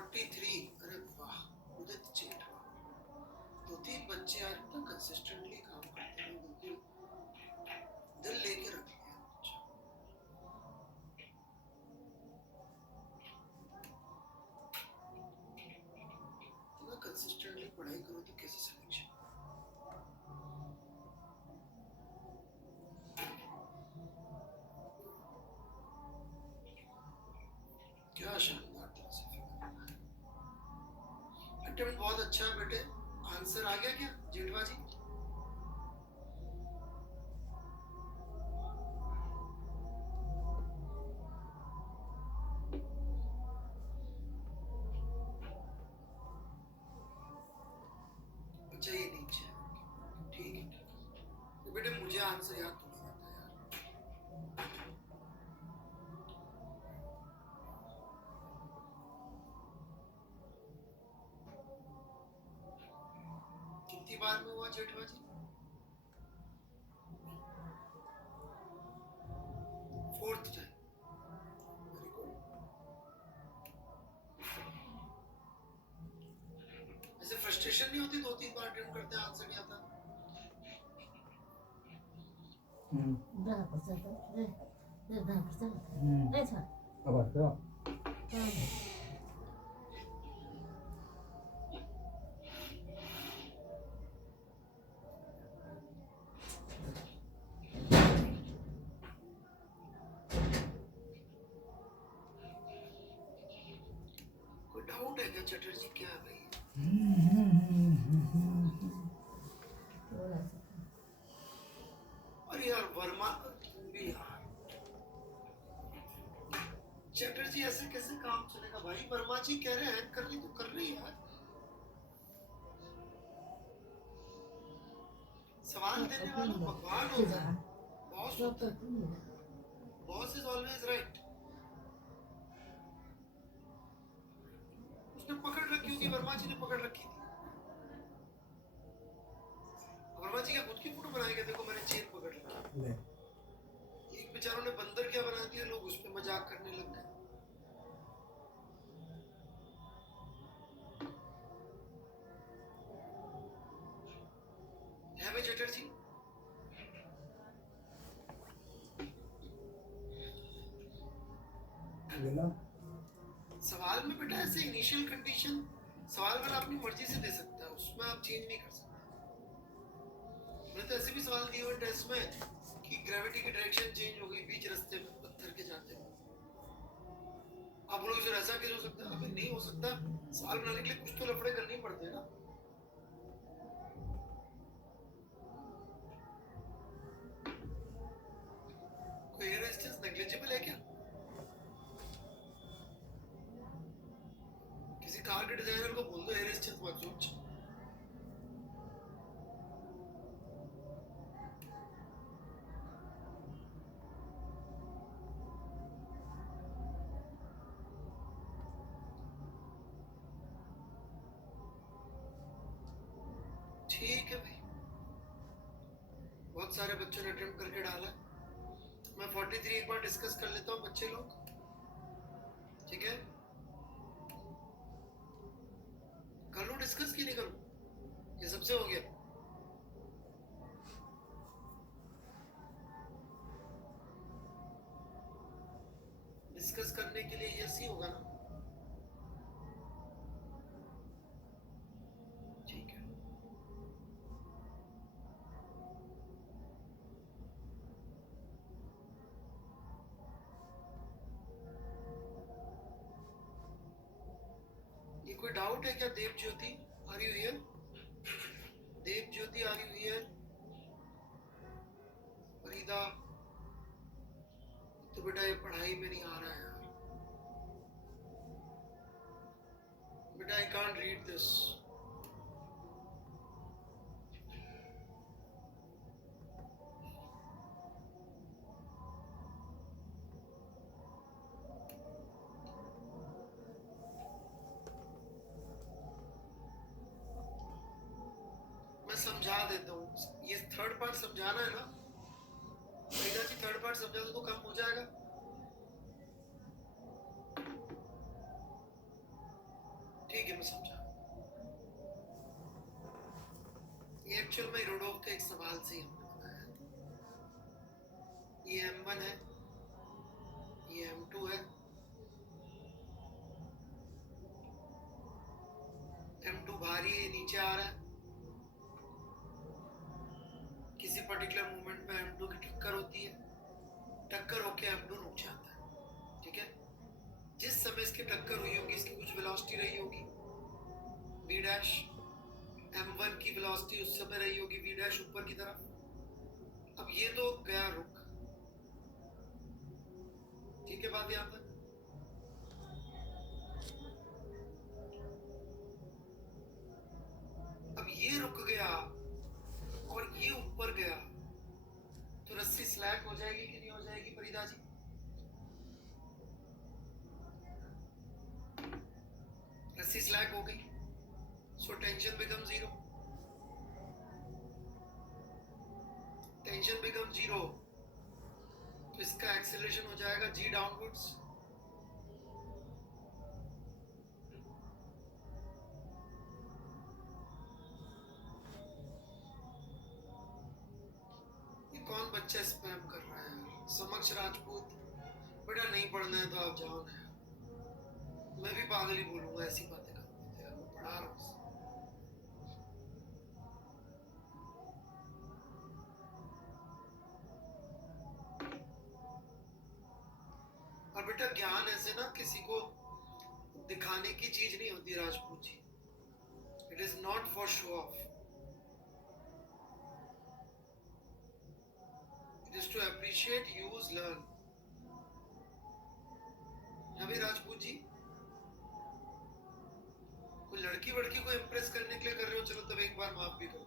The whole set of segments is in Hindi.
43। अरे वाह, उदित जेठवा। 2-3 बच्चे आज तक कंसिस्टेंटली काम करते हैं, बिल्कुल दिल लेके रख लिया बच्चा। इतना कंसिस्टेंटली पढ़ाई करो तो कैसे सिलेक्शन? क्या शानदार तरह से फिगर बना है। अटेम्प्ट बहुत अच्छा है बेटे। आंसर आ गया क्या जेठवा जी? अच्छा, ये नीचे है। ठीक है, तो बेटे मुझे आंसर याद तो नहीं रहता यार। कितनी बार में हुआ जेठवा जी? 4th time. Very good. ऐसे फ्रस्ट्रेशन नहीं होती 2-3 बार अटेम्प्ट करते हैं आंसर नहीं आता? कोई डाउट है क्या चटर्जी? क्या है भाई? अरे यार वर्मा भी यार, चटर्जी ऐसे कैसे काम चलेगा भाई? वर्मा जी कह रहे हैं कर ली तो कर रही यार। सवाल देने वाला भगवान होता है, बॉस होता है। Boss is always right. उसने पकड़ रखी होगी, वर्मा जी ने पकड़ रखी थी। वर्मा जी क्या खुद की फोटो बनाएगा? देखो मैंने चेन पकड़ रखी है। एक बेचारों ने बंदर क्या बना दिया, लोग उस पर मजाक करने लग गए। है भाई चटर्जी? सवाल में बेटा ऐसे इनिशियल कंडीशन सवाल में अपनी मर्जी से दे सकता है, उसमें आप चेंज नहीं कर सकते। मैंने तो ऐसे भी सवाल दिए हुए टेस्ट में कि ग्रेविटी की डायरेक्शन चेंज हो गई बीच रास्ते में पत्थर के जाते हुए। आप लोग सर ऐसा कैसे हो सकता है? अबे नहीं हो सकता, सवाल बनाने के लिए कुछ तो लफड़े करने ही पड़ते हैं ना। कोई एयर रेजिस्टेंस नेग्लिजिबल है क्या? किसी कार के डिजाइनर को बोल दो एयर रेजिस्टेंस मत सोच। ठीक है भाई, बहुत सारे बच्चों ने अटेम्प्ट करके डाला। मैं 43 एक बार डिस्कस कर लेता हूँ बच्चे लोग, ठीक है? कर लो डिस्कस की नहीं करूँ? ये सबसे हो गया। डिस्कस करने के लिए यस ही होगा ना? ठीक है। ये कोई डाउट है क्या? Dev Jyoti are you here? Dev Jyoti are you here? Farida तो बेटा ये पढ़ाई में नहीं आ रहा है यार। बेटा आई कांट रीड दिस। मैं समझा देता हूँ, ये थर्ड पार्ट समझाना है ना? फरीदा जी थर्ड पार्ट समझा दो तो काम हो जाएगा। ठीक है, मैं समझा। ये एक्चुअल में रोडोव के एक सवाल से ही हमने बनाया है। ये M1 है, ये M2 है, M2 भारी है, नीचे आ रहा है, किसी पर्टिकुलर मोमेंट में M2 की टक्कर होती है, टक्कर होके M2 रुक जाता है। ठीक है, जिस समय इसकी टक्कर हुई होगी इसकी कुछ वेलोसिटी रही होगी v डैश, M1 की वेलोसिटी उस समय रही होगी v डैश ऊपर की तरफ। अब ये तो गया रुक। ठीक है बात यहाँ पर? अब ये रुक गया और ये ऊपर गया तो रस्सी स्लैक हो जाएगी कि नहीं हो जाएगी फरीदा जी? रस्सी स्लैक हो गई, so tension become zero. Tension become zero तो इसका एक्सेलरेशन हो जाएगा g डाउनवर्ड्स। ये कौन बच्चा स्पैम कर रहा है? समक्ष राजपूत, बेटा नहीं पढ़ना है तो आप जाओ ना। मैं भी पागल ही बोलूंगा ऐसी बातें करते थे, मैं पढ़ा रहा हूँ। और बेटा ज्ञान ऐसे ना किसी को दिखाने की चीज नहीं होती Rajput ji. It is not for show off, it is to appreciate, use, learn. अभी राजपूत जी कोई लड़की वड़की को इम्प्रेस करने के लिए कर रहे हो, चलो तब एक बार माफ भी करो।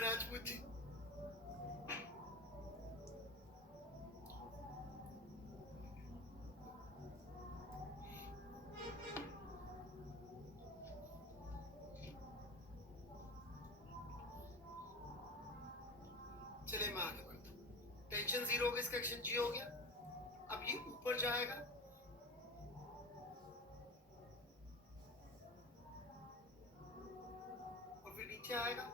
राजपूत जी चले मैं आगे बढ़ता हूँ। टेंशन जीरो हो गया, इसका एक्शन जी हो गया। अब ये ऊपर जाएगा, और फिर नीचे आएगा।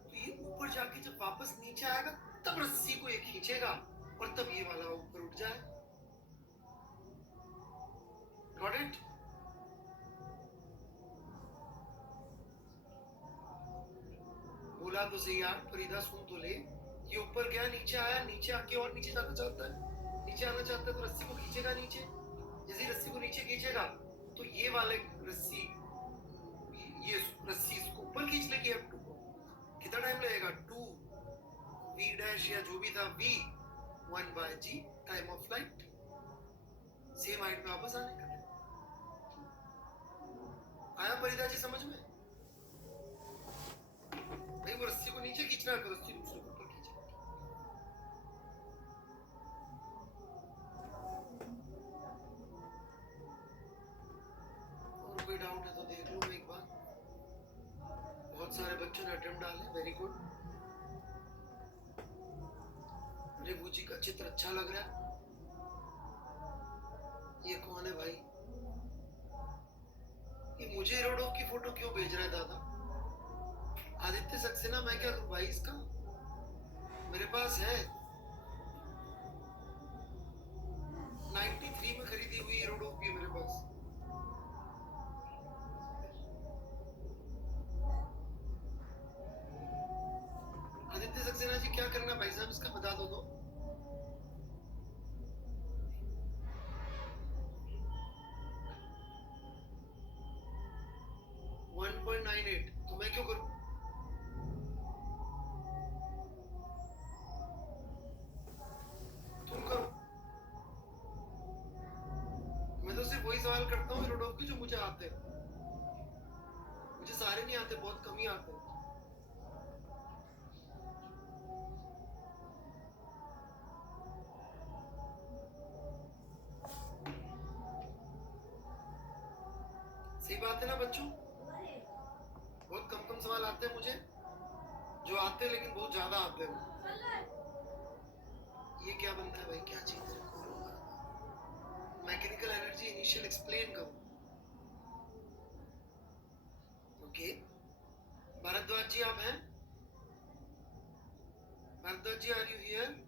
तो ये ऊपर जाके जब वापस नीचे आएगा तब रस्सी को ये खींचेगा और तब ये वाला ऊपर उठ जाएगा। Got it? बोला तो सही यार, फरीदा सुन तो ले। ये ऊपर गया, नीचे आया, नीचे आके और नीचे जाना चाहता है, नीचे आना चाहता है तो रस्सी को खींचेगा नीचे। जैसे रस्सी को नीचे खींचेगा तो ये वाले रस्सी, ये रस्सी इसको ऊपर खींच लेगी M2 को। कितना टाइम लगेगा? 2 v डैश या जो भी था v 1/g time of flight, same height में वापस आने का। आया फरीदा जी समझ में? भाई वो रस्सी को नीचे खींचना है तो रस्सी दूसरे को ऊपर खींचे। और कोई डाउट है तो देख लो एक बार। बहुत सारे बच्चों ने अटेम्प्ट डाले, वेरी गुड। रेबू जी का चित्र अच्छा लग रहा है। ये कौन है भाई? ये मुझे रोडोव की फोटो क्यों भेज रहा है दादा? आदित्य सक्सेना, मैं क्या करूं भाई इसका? मेरे पास है 93 में खरीदी हुई रोडोव भी मेरे पास। आदित्य सक्सेना जी क्या करना भाई साहब, इसका बता दो तो। 1.98 तो मैं क्यों करूं? तुम करो। मैं तो सिर्फ वही सवाल करता हूँ रोडोव के जो मुझे आते हैं। मुझे सारे नहीं आते, बहुत कम ही आते हैं। सही बात है ना बच्चों? बहुत कम कम सवाल आते हैं मुझे, जो आते हैं लेकिन बहुत ज्यादा आते हैं। ये क्या बनता है भाई, क्या चीज है? मैकेनिकल एनर्जी इनिशियल एक्सप्लेन करो। ओके, भारद्वाज जी आप हैं? भारद्वाज जी आर यू हियर?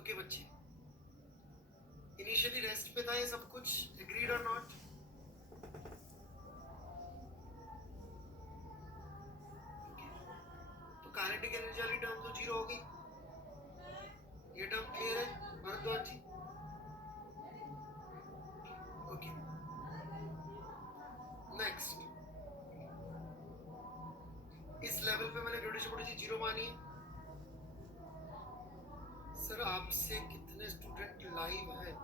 ओके बच्चे, इनिशियली रेस्ट पे था ये सब कुछ, एग्रीड और नॉट? तो काइनेटिक एनर्जी वाली टर्म तो जीरो हो गई, ये टर्म क्लियर है भारद्वाज जी? ओके, नेक्स्ट, इस लेवल पे मैंने ग्रेविटेशन जीरो मानी है। सर आपसे कितने स्टूडेंट लाइव हैं?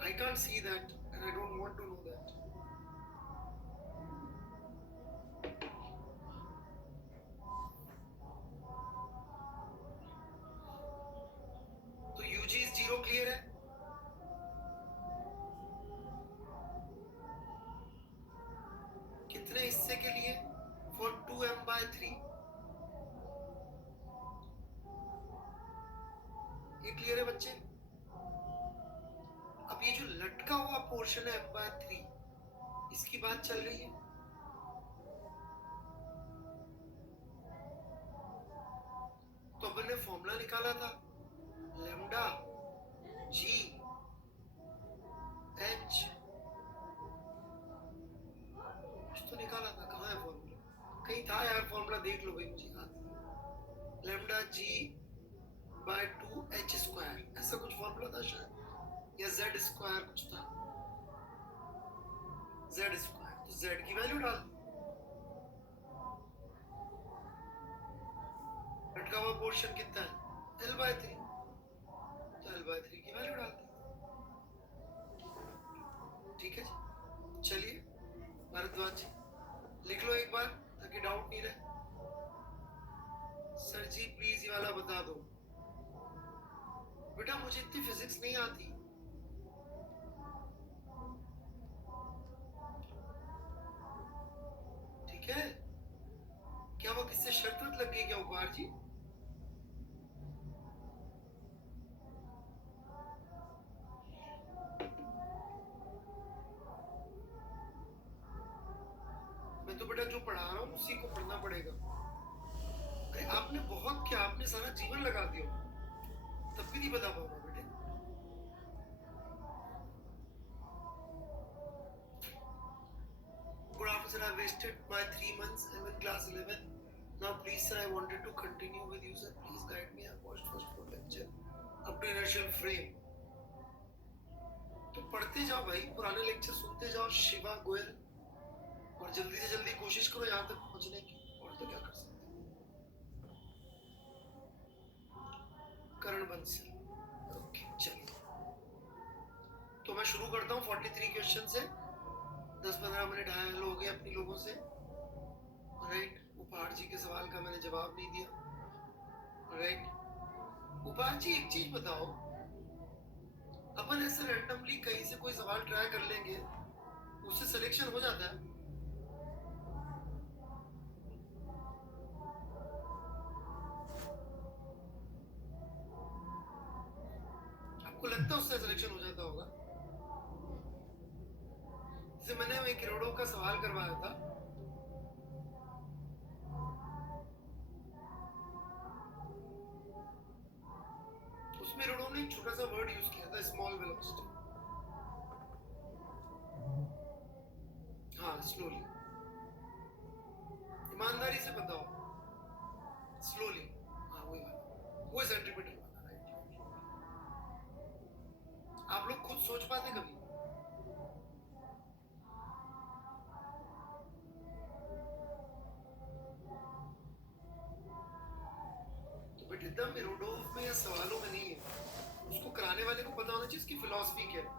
I can't see that and I don't want to know that. तो UG is जीरो क्लियर है? कितने हिस्से के लिए? For 2m/3, ये क्लियर है बच्चे? अब ये जो लटका हुआ पोर्शन है m/3, इसकी बात चल रही है। तो अपन ने फॉर्मूला निकाला था, लैम्डा जी एच, कुछ तो निकाला था, कहाँ है फॉर्मूला? कहीं था यार फॉर्मूला, देख लो भाई, मुझे याद नहीं। लैम्डा जी बाय 2h², ऐसा कुछ फॉर्मूला था शायद, या z² कुछ था, z²। तो z की वैल्यू डाल, लटका हुआ पोर्शन कितना है? l/3, तो l/3 की वैल्यू डाल दी। ठीक है जी, चलिए भारद्वाज जी लिख लो एक बार ताकि डाउट नहीं रहे। सर जी प्लीज ये वाला बता दो। बेटा मुझे इतनी फिजिक्स नहीं आती। ठीक है, क्या वो किससे शर्त लग गई क्या उपहार जी? मैं तो बेटा जो पढ़ा रहा हूँ उसी को पढ़ना पड़ेगा। अरे आपने बहुत क्या, आपने सारा जीवन लगा दिया, तब भी नहीं बता पाऊंगा बेटे। Good afternoon sir, I wasted my 3 months. I'm in class 11. Now please sir, I wanted to continue with you sir. Please guide me. I watched first 4 lecture up to inertial frame. तो पढ़ते जाओ भाई, पुराने लेक्चर सुनते जाओ, शिवा गोयल, और जल्दी से जल्दी कोशिश करो यहाँ तक पहुँचने की। और तो क्या कर सकते हैं? करण बंसल, ओके चलिए, तो मैं शुरू करता हूँ 43 क्वेश्चन से। 10-15 मिनट हायल हो गए अपनी लोगों से, राइट? उपहार जी के सवाल का मैंने जवाब नहीं दिया, राइट? उपहार जी एक चीज बताओ, अपन ऐसे रैंडमली कहीं से कोई सवाल ट्राई कर लेंगे, उससे सिलेक्शन हो जाता है? आपको लगता है उससे सिलेक्शन हो जाता होगा? जैसे मैंने एक करोड़ों का सवाल करवाया था, उसमें रोडो ने एक छोटा सा वर्ड यूज किया था, स्मॉल वेलोसिटी। हाँ स्लोली, ईमानदारी से बताओ, स्लोली, हाँ वही वाला, वो सेंटीमीटर वाला, राइट? आप लोग खुद सोच पाते कभी? तो बेटे एकदम इरोडोव में या सवालों में नहीं है, उसको कराने वाले को पता होना चाहिए उसकी फिलॉसफी क्या है।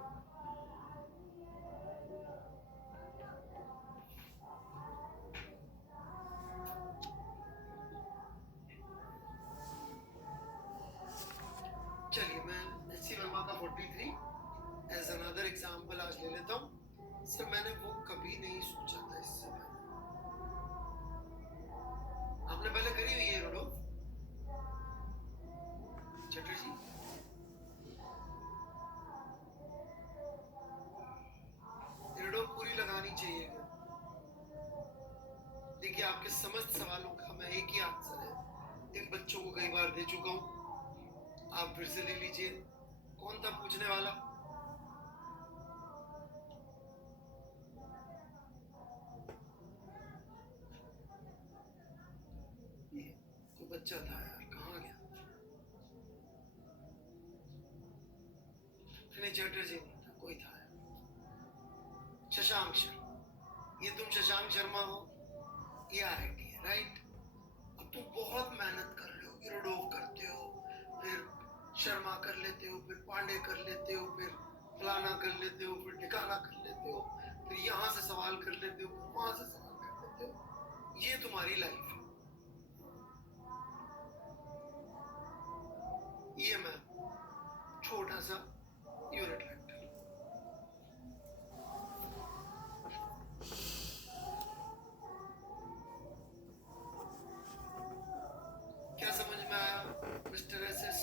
चलिए मैं एससी वर्मा का 43 एज अनदर एग्जाम्पल आज ले लेता हूँ। सर मैंने वो कभी नहीं सोचा था इससे पहले। आपने पहले करी हुई है रोडो चटर्जी? रोडो पूरी लगानी चाहिए। देखिए आपके समस्त सवालों का मैं एक ही आंसर है, इन बच्चों को कई बार दे चुका हूँ, आप फिर से ले लीजिए। कौन था पूछने वाला? कोई बच्चा था यार, कहाँ गया? नहीं चटर्जी नहीं था, कोई था यार। शशांक शर्मा। ये तुम शशांक शर्मा हो? ये आईटी है, राइट? अब तुम बहुत मेहनत कर रहे हो, गिरोडोव करते हो, फिर शर्मा कर लेते हो, फिर पांडे कर लेते हो, फिर फलाना कर लेते हो, फिर ठिकाना कर लेते हो, फिर यहाँ से सवाल कर लेते हो, फिर वहां से सवाल कर लेते हो। ये तुम्हारी लाइफ है। ये मैं छोटा सा यूनिट वेक्टर। क्या समझ में आया मिस्टर एसएस?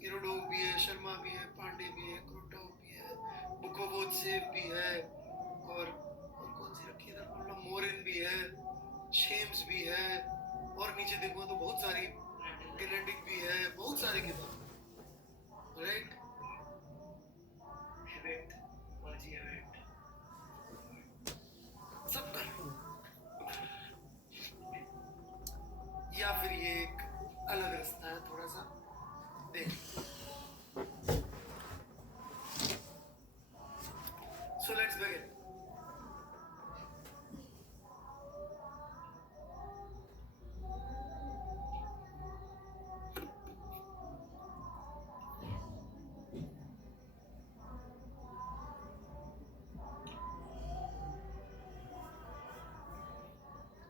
गिरोडोव भी है, शर्मा भी है, पांडे भी है, क्रोटोव भी है, बुकोवोत्सेव भी है, और कौन सी रखी है इधर, मोरिन भी है, शेम्स भी है, और नीचे देखो तो बहुत सारी गेनेटिक भी है, बहुत सारी किताब, राइट? सब कर लो। या फिर ये एक अलग रास्ता है थोड़ा सा, देख। So let's begin.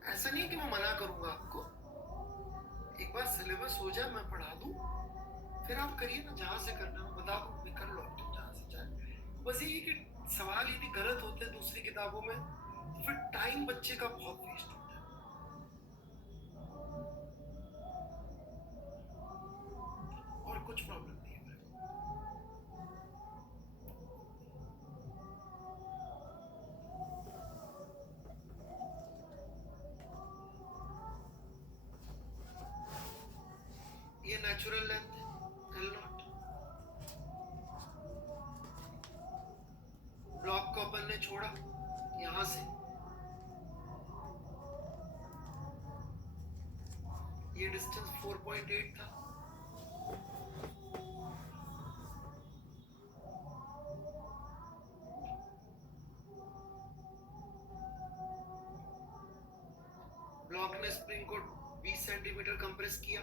ऐसा नहीं कि मैं मना करूंगा आपको, एक बार सिलेबस हो जाए मैं पढ़ा दूं, फिर आप करिए ना, जहां से करना मैं बता दूं, भी कर लो आप, तुम जहां से चाहे। बस ये कि सवाल यदि गलत होते हैं दूसरी किताबों में तो फिर टाइम बच्चे का बहुत वेस्ट होता है, और कुछ प्रॉब्लम नहीं है मेरे को। ये नेचुरल लेंथ है, एल नॉट। ब्लॉक को अपन ने छोड़ा यहां से, ये डिस्टेंस 4.8 था, ब्लॉक ने स्प्रिंग को 20 सेंटीमीटर कंप्रेस किया,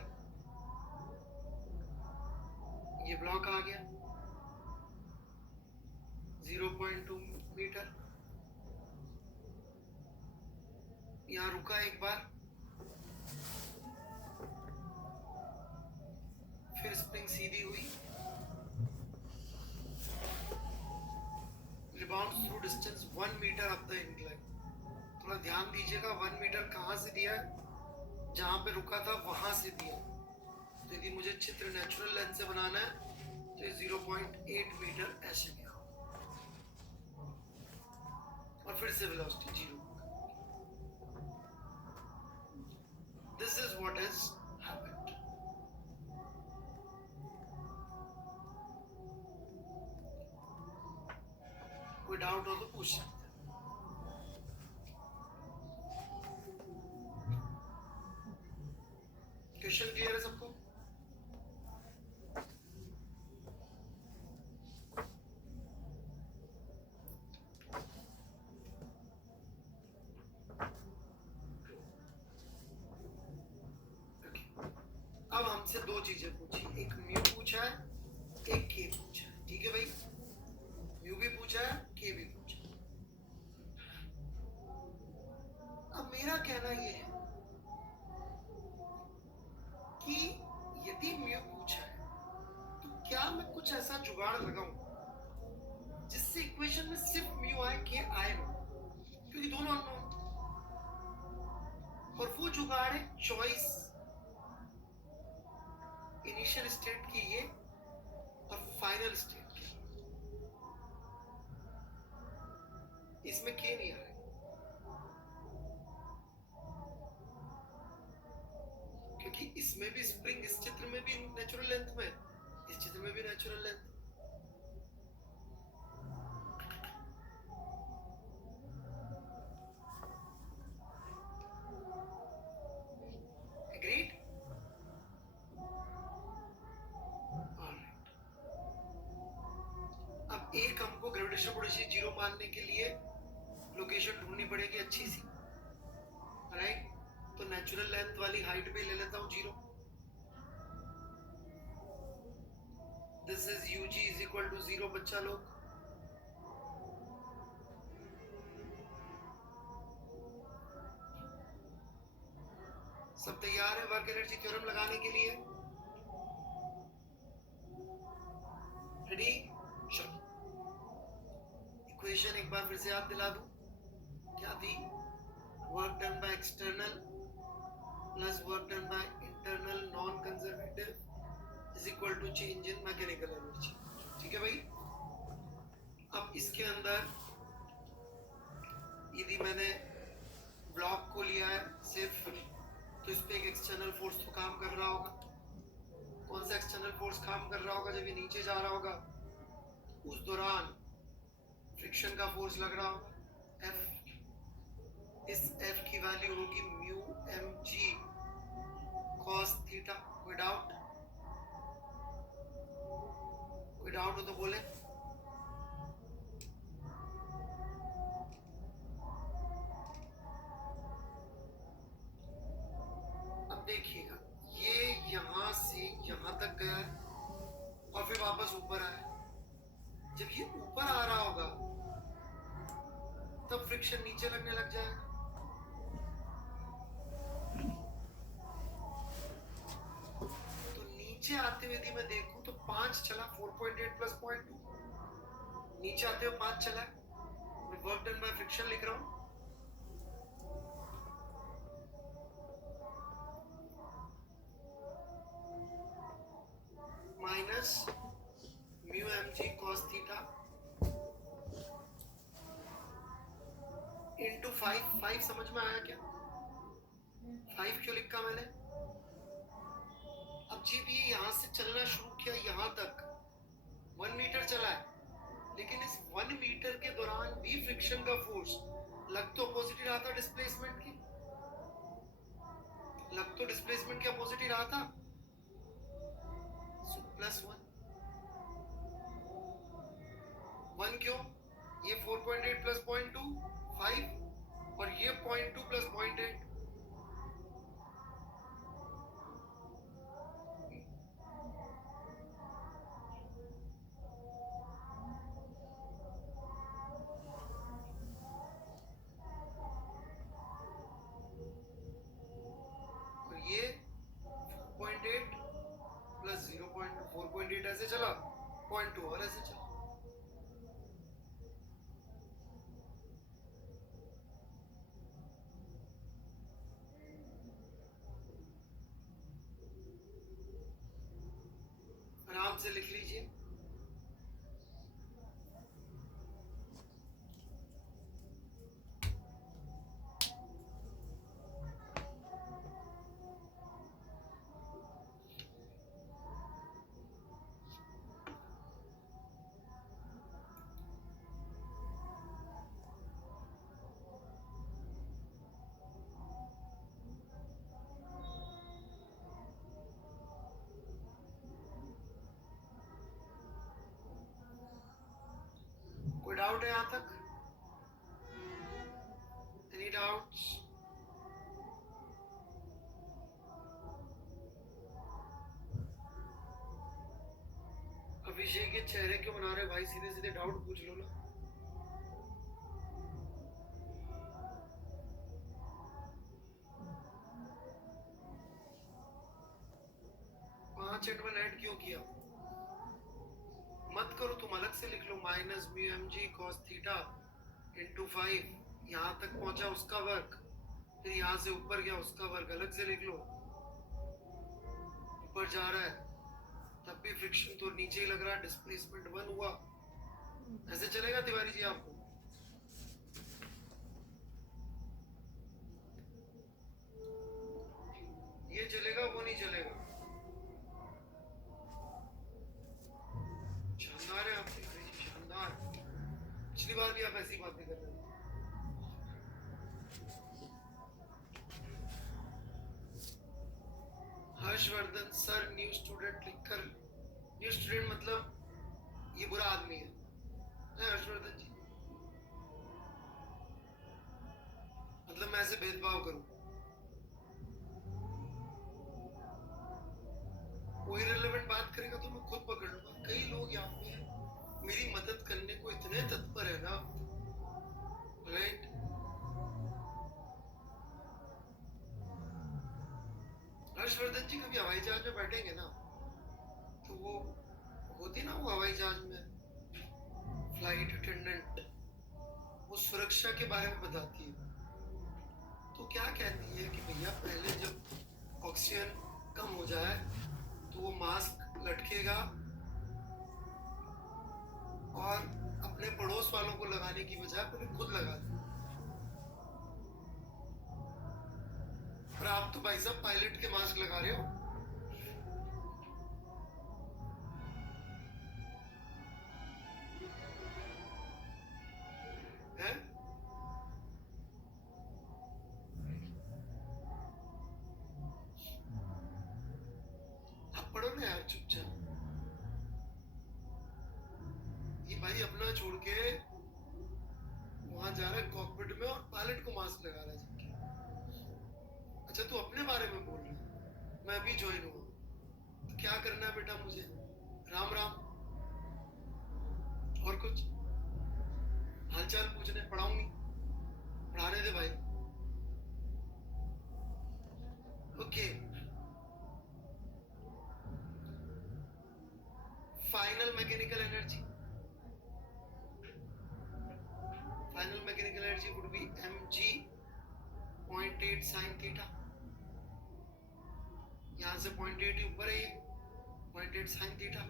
ये ब्लॉक आ गया 0.2 मीटर, यहाँ रुका एक बार, फिर स्प्रिंग सीधी हुई, rebound through distance 1 metre up the incline. थोड़ा ध्यान दीजिएगा, 1 मीटर कहाँ से दिया है? जहां पे रुका था वहां से दिया। तो यदि मुझे चित्र नेचुरल लेंथ से बनाना है तो 0.8 मीटर ऐसे दिया, और फिर से velocity 0। This is what is happened. कोई डाउट हो तो पूछ सकते हैं। क्वेश्चन क्लियर है सबको? अब हमसे दो चीजें पूछी, एक म्यू पूछा है, एक के पूछा है, ठीक है भाई? म्यू भी पूछा है, के भी पूछा है। अब मेरा कहना यह है कि कुछ ऐसा जुगाड़ लगाऊं जिससे इक्वेशन में सिर्फ म्यू आए के आए ना, क्योंकि दोनों अननोन, और वो जुगाड़ है चॉइस इनिशियल स्टेट की ये और फाइनल स्टेट की। इसमें के नहीं आ रहा, क्योंकि इसमें भी स्प्रिंग, इस चित्र में भी नेचुरल लेंथ में, इस चित्र में भी नेचुरल लेंथ। एग्रीड? ऑलराइट, अब एक हमको ग्रेविटेशनल पोटेंशियल जीरो मानने के लिए लोकेशन ढूंढनी पड़ेगी अच्छी सी, राइट? तो नेचुरल लेंथ वाली हाइट पे ले लेता हूं zero. This is UG is equal to zero. बच्चा लोग सब तैयार है वर्क एनर्जी थ्योरम लगाने के लिए? रेडी? चलो इक्वेशन एक बार फिर से याद दिला दूं, क्या थी? Work done by external plus work done by internal non conservative is equal to change in mechanical energy. ठीक है भाई? अब इसके अंदर यदि मैंने ब्लॉक को लिया है सिर्फ, तो इस पे एक एक्सटर्नल फोर्स तो काम कर रहा होगा। कौन सा एक्सटर्नल फोर्स काम कर रहा होगा? जब ये नीचे जा रहा होगा उस दौरान फ्रिक्शन का फोर्स लग रहा होगा F। इस F की वैल्यू होगी mu M G cos theta. कोई डाउट? कोई डाउट हो तो बोले। अब देखिएगा, ये यहां से यहां तक गया है और फिर वापस ऊपर आया। जब ये ऊपर आ रहा होगा तब फ्रिक्शन नीचे लगने लग जाएगा। तो नीचे आते हुए यदि मैं देखूं तो 5 चला, 4.8 प्लस 0.2, नीचे आते हुए 5 चला। मैं वर्क डन बाय फ्रिक्शन लिख रहा हूं, minus mu M G cos theta into 5। 5 समझ में आया क्या? 5 क्यों लिखा मैंने? अब जब ये यहां से चलना शुरू किया यहां तक 1 मीटर चला है, लेकिन इस 1 मीटर के दौरान भी फ्रिक्शन का फोर्स लग तो अपोजिट ही रहा था डिस्प्लेसमेंट की, लग तो डिस्प्लेसमेंट के अपोजिट ही रहा था। सो +1। 1 क्यों? ये 4.8 प्लस 0.2 5 और ये 0.2 प्लस 0.8। और ये 4.8 प्लस 0.2, 4.8 ऐसे चला, 0.2 और ऐसे चला। आराम से लिख लीजिए। कोई डाउट है यहां तक? Any doubts? अभिषेक के चेहरे क्यों बना रहे भाई? सीधे सीधे डाउट पूछ लो ना। चैट में ऐड क्यों किया? मत करो, तुम अलग से लिख लो minus mu M G cos theta into 5, यहाँ तक पहुंचा उसका वर्ग, फिर यहाँ से ऊपर गया उसका वर्ग अलग से लिख लो, ऊपर जा रहा है तब भी फ्रिक्शन तो नीचे ही लग रहा है, डिस्प्लेसमेंट 1 हुआ। ऐसे चलेगा तिवारी जी आपको? ये चलेगा, वो नहीं चलेगा? शानदार है आप तिवारी जी, शानदार। पिछली बार भी आप ऐसी बातें कर रहे थे। हर्षवर्धन सर न्यू स्टूडेंट लिखकर, न्यू स्टूडेंट मतलब ये बुरा आदमी है हर्षवर्धन जी? मतलब मैं ऐसे भेदभाव करूं? कोई रिलेवेंट बात करेगा तो मैं खुद पकड़ लूंगा। कई लोग यहाँ पे मेरी मदद करने को इतने तत्पर है ना, राइट? हर्षवर्धन जी कभी हवाई जहाज में बैठेंगे ना, तो वो होती ना वो हवाई जहाज में फ्लाइट अटेंडेंट, वो सुरक्षा के बारे में बताती है, तो क्या कहती है कि भैया पहले जब ऑक्सीजन कम हो जाए तो वो मास्क लटकेगा और अपने पड़ोस वालों को लगाने की बजाय पहले खुद लगा दे। और आप तो भाई साहब पायलट के मास्क लगा रहे हो। हैं? आप पढ़ो ना यार चुपचाप। ये भाई अपना छोड़ के वहां जा रहा है कॉकपिट में और पायलट को मास्क लगा रहा है जाके। अच्छा तू अपने बारे में बोल रहा है, मैं अभी ज्वाइन हुआ, तो क्या करना है बेटा मुझे? राम राम और कुछ हालचाल पूछने पढ़ाऊंगी, पढ़ाने दे भाई। Okay, final mechanical energy, final mechanical energy would be mg 0.8 sin theta. यहाँ से 0.8 ही ऊपर है, ये 0.8 sin थीटा।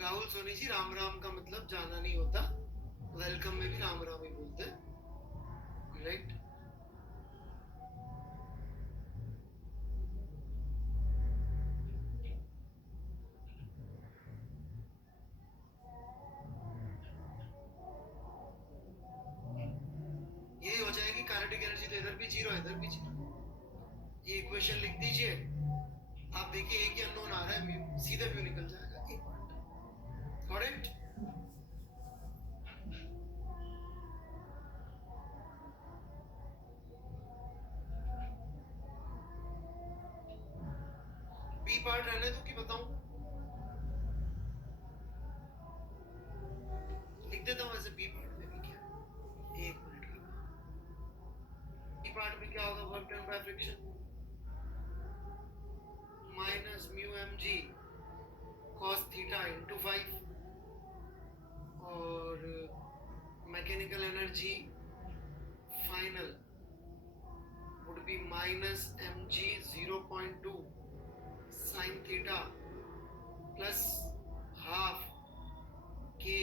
राहुल सोनी जी, राम राम का मतलब जाना नहीं होता, वेलकम में भी राम राम ही बोलते हैं, राइट? यही हो जाएगी काइनेटिक एनर्जी, तो इधर भी जीरो इधर भी जीरो। ये इक्वेशन लिख दीजिए, आप देखिए एक ही अननोन आ रहा है, म्यू सीधे म्यू निकल जाएगा, एक पॉइंट। करेक्ट? बी पार्ट रहने दो कि बताऊं? लिख देता हूं ऐसे बी पार्ट में भी क्या, एक मिनट। बी पार्ट में क्या होगा? Work done by friction minus mu M G cos theta into 5, और mechanical energy final would be minus mg 0.2 sin theta plus half k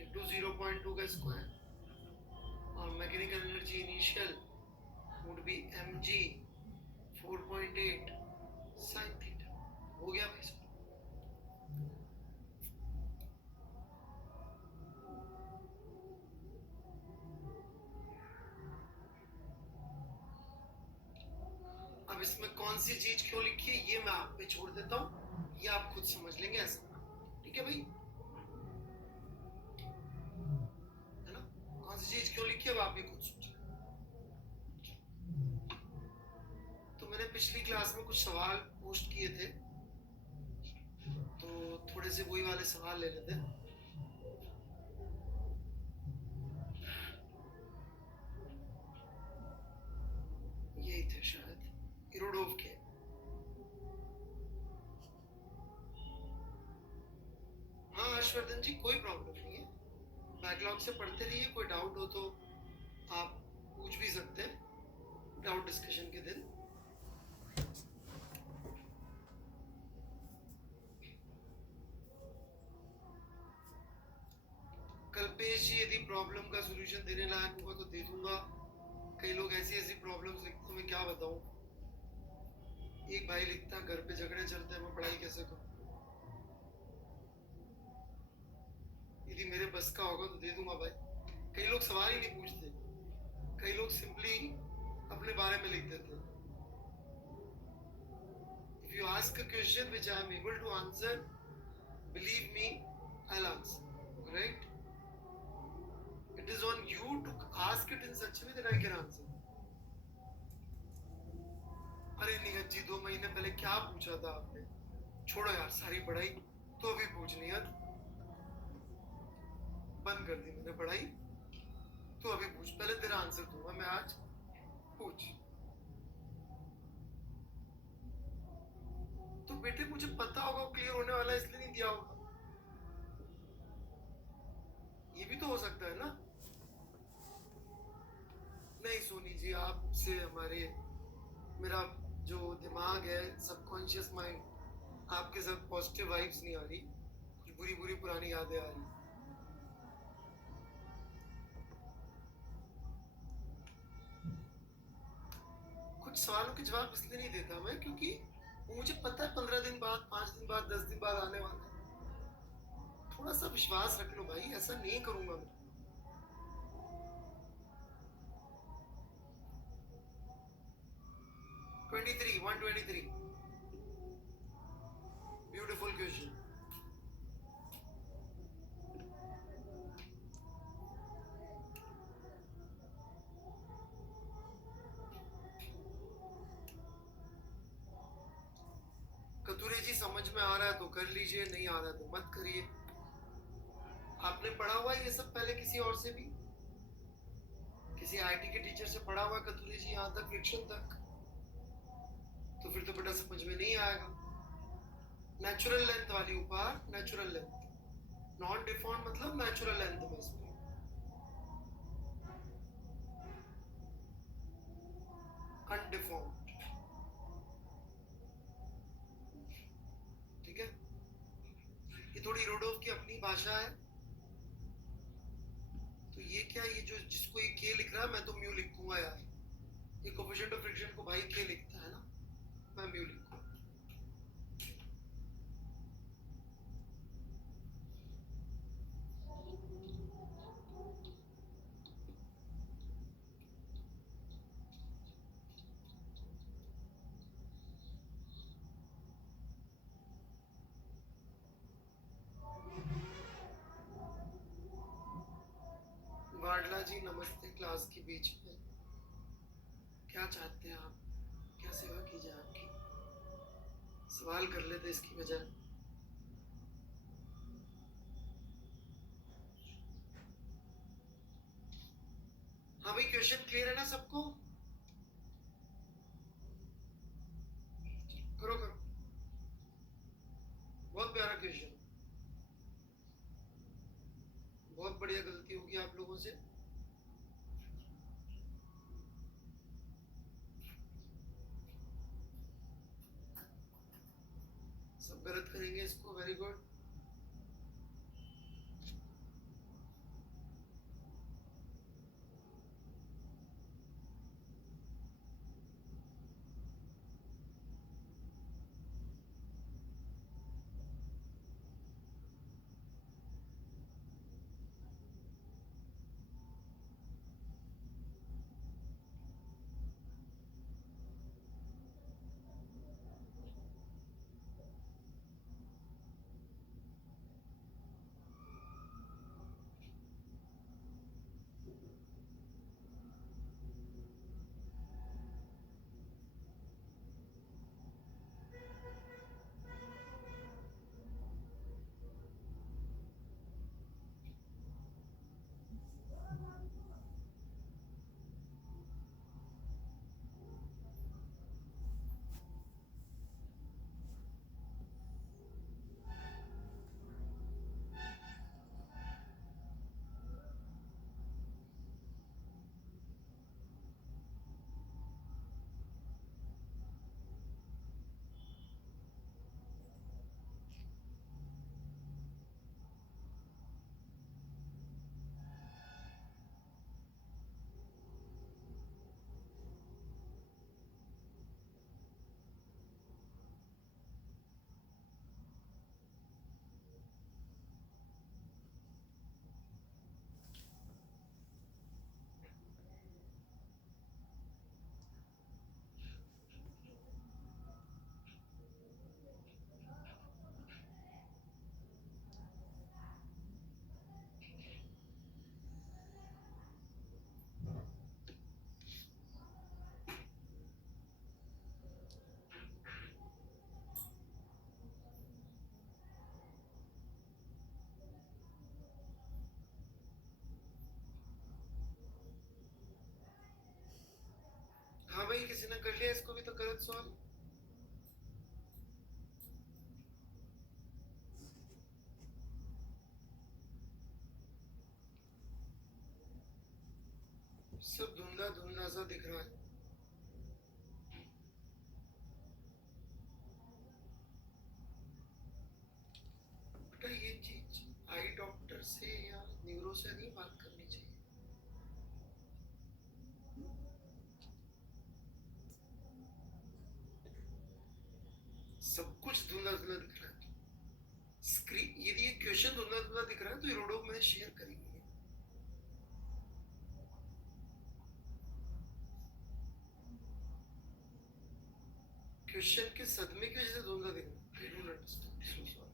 into 0.2 का स्क्वायर, और mechanical energy initial would be mg 4.8 sin theta. हो गया भाई? अब इसमें कौन सी चीज क्यों लिखी है ये मैं आप पे छोड़ देता हूँ, ये आप खुद समझ लेंगे ऐसा, ठीक है भाई? है ना? कौन सी चीज क्यों लिखी है अब आप भी खुद सोचिए। तो मैंने पिछली क्लास में कुछ सवाल पोस्ट किए थे, तो थोड़े से वही वाले सवाल ले लेते हैं। यही थे शायद, इरोडोव के। हर्षवर्धन जी, कोई प्रॉब्लम नहीं है, बैकलॉग से पढ़ते रहिए, कोई डाउट हो तो आप पूछ भी सकते हैं डाउट डिस्कशन के दिन। कल्पेश जी, यदि प्रॉब्लम का सॉल्यूशन देने लायक होगा तो दे दूंगा। कई लोग ऐसी ऐसी प्रॉब्लम्स लिखते हैं, मैं क्या बताऊं। एक भाई लिखता है घर पे झगड़े चलते हैं, मैं पढ़ाई कैसे करूं। यदि मेरे बस का होगा तो दे दूंगा भाई। कई लोग सवाल ही नहीं पूछते, कई लोग सिंपली अपने बारे में लिख देते हैं। If you ask a question which I am able to answer, believe me, I'll answer. Correct? It is on you to ask it in such a way that I can answer. अरे नीरज जी, 2 महीने पहले क्या पूछा था आपने? छोड़ो यार सारी पढ़ाई, तो अभी पूछनी है, बंद कर दी मैंने पढ़ाई, तो अभी पूछ, पहले तेरा आंसर दूंगा मैं आज, पूछ। तो बेटे मुझे पता होगा क्लियर होने वाला है, इसलिए नहीं दिया होगा। ये भी तो हो सकता है ना। नहीं सोनी जी, आपसे हमारे, मेरा जो दिमाग है, सबकॉन्शियस माइंड, आपके साथ पॉजिटिव वाइब्स नहीं आ रही, कुछ बुरी बुरी पुरानी यादें आ रही। कुछ सवालों के जवाब इसलिए नहीं देता मैं क्योंकि मुझे पता है 15 दिन बाद, 5 दिन बाद, 10 दिन बाद आने वाला है। थोड़ा सा विश्वास रख लो भाई, ऐसा नहीं करूंगा मैं। Twenty-three, 123. Beautiful question. कतुरे जी, समझ में आ रहा है तो कर लीजिए, नहीं आ रहा है तो मत करिए। आपने पढ़ा हुआ है ये सब पहले किसी और से भी, किसी आईटी के टीचर से पढ़ा हुआ कतुरे जी यहाँ तक, फ्रिक्शन तक? तो फिर तो बेटा समझ में नहीं आएगा। नेचुरल लेंथ वाली उपहार, नेचुरल लेंथ, नॉन डिफॉर्म मतलब नेचुरल लेंथ में इसमें। अनडिफॉर्म्ड, ठीक है। ये थोड़ी रोडोफ की अपनी भाषा है। तो ये क्या, ये जो जिसको ये के लिख रहा है, मैं तो म्यू लिखूंगा यार। ये कोफिशिएंट ऑफ फ्रिक्शन को भाई के लिखता है ना, मैं म्यू लिखूंगा। वाडला जी नमस्ते, क्लास के बीच में क्या चाहते हैं आप, क्या सेवा की जाए आपकी? सवाल कर लेते इसकी बजाय। हाँ भाई, क्वेश्चन क्लियर है ना सबको? करो करो, बहुत प्यारा क्वेश्चन, बहुत बढ़िया। गलती होगी आप लोगों से। सब गलत करेंगे इसको, वेरी गुड। भाई किसी ने कर लिया इसको भी तो गलत सवाल। सब धुंधला धुंधला सा दिख रहा है। बेटा ये चीज आई डॉक्टर से या न्यूरो से नहीं बात करनी चाहिए। सब कुछ धुंधला धुंधला दिख रहा है। स्क्रीन यदि ये क्वेश्चन धुंधला धुंधला दिख रहा है तो ये रोडो मैंने शेयर करी हुई है। क्वेश्चन के सदमे की वजह से धुंधला दिख रहा है। I don't understand, so sorry.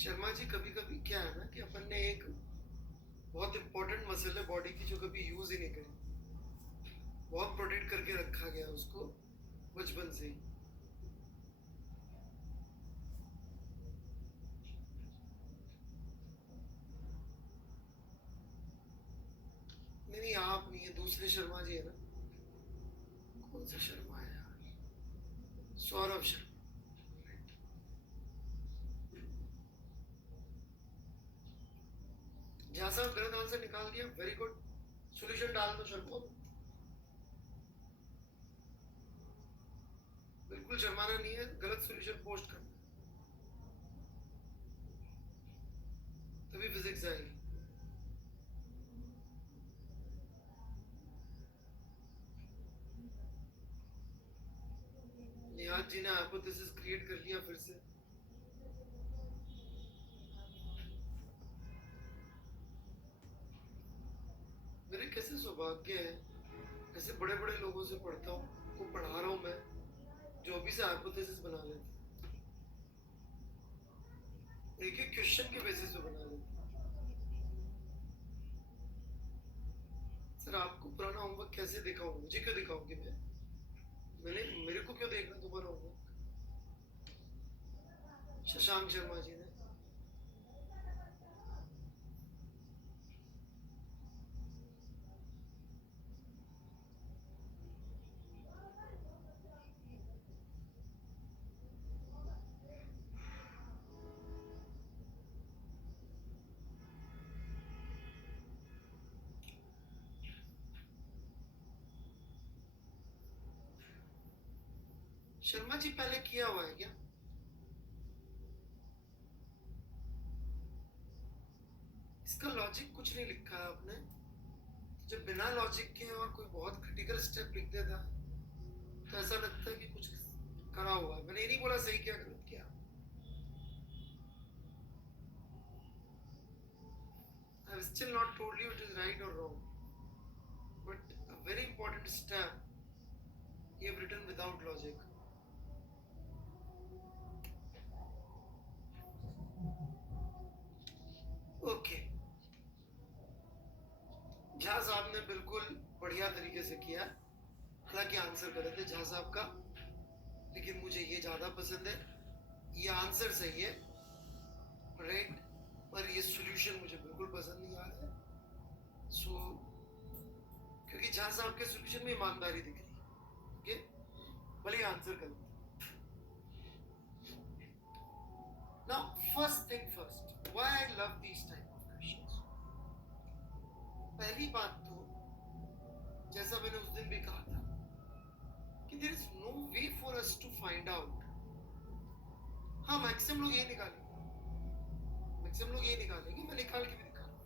Sharma ji कभी कभी क्या है ना कि अपन ने एक बहुत इंपॉर्टेंट मसल है बॉडी की जो कभी यूज ही नहीं करी, बहुत प्रोटेक्ट करके रखा गया उसको बचपन से ही। नहीं नहीं आप नहीं है, दूसरे शर्मा जी है ना। कौन सा शर्मा है यार? सौरभ शर्मा। जहां साहब गलत आंसर निकाल दिया, वेरी गुड। सॉल्यूशन डाल दो सर को। बिल्कुल शर्माना नहीं है, गलत सॉल्यूशन पोस्ट करना, तभी फिजिक्स आएगी। निहाल जी ने हाइपोथेसिस क्रिएट कर लिया फिर से। मेरे कैसे सौभाग्य है, ऐसे बड़े बड़े लोगों से पढ़ता हूँ, को पढ़ा रहा हूँ मैं, जो अभी से हाइपोथेसिस बना लेते, एक एक क्वेश्चन के बेसिस पे बना लेते। सर आपको पुराना होमवर्क कैसे दिखाऊं? मुझे क्यों दिखाऊंगी मैं? मेरे को क्यों देखना तुम्हारा होमवर्क? शशांक शर्मा जी ने। शर्मा जी पहले किया हुआ है क्या? इसका लॉजिक कुछ नहीं लिखा है आपने। जब बिना लॉजिक के और कोई बहुत क्रिटिकल स्टेप लिख देता तो ऐसा लगता है कि कुछ करा हुआ है। मैंने ये नहीं बोला सही किया गलत किया। I have still not told you it is right or wrong, but a very important step you have written without logic. Okay, Jha साहब ने बिल्कुल बढ़िया तरीके से किया, हालांकि आंसर गलत है झा साहब का, लेकिन मुझे ये ज्यादा पसंद है। ये आंसर सही है राइट, पर ये सॉल्यूशन मुझे बिल्कुल पसंद नहीं आ रहा है। सो क्योंकि झा साहब के सॉल्यूशन में ईमानदारी दिख रही है, ओके, भले आंसर गलत। Now first thing first, why I love these type of questions. पहली बात तो जैसा मैंने उस दिन भी कहा था कि there is no way for us to find out। हाँ मैक्सिमम लोग ये निकालेंगे, मैक्सिमम लोग ये निकालेंगे, मैं निकाल के भी दिखा रहा हूँ।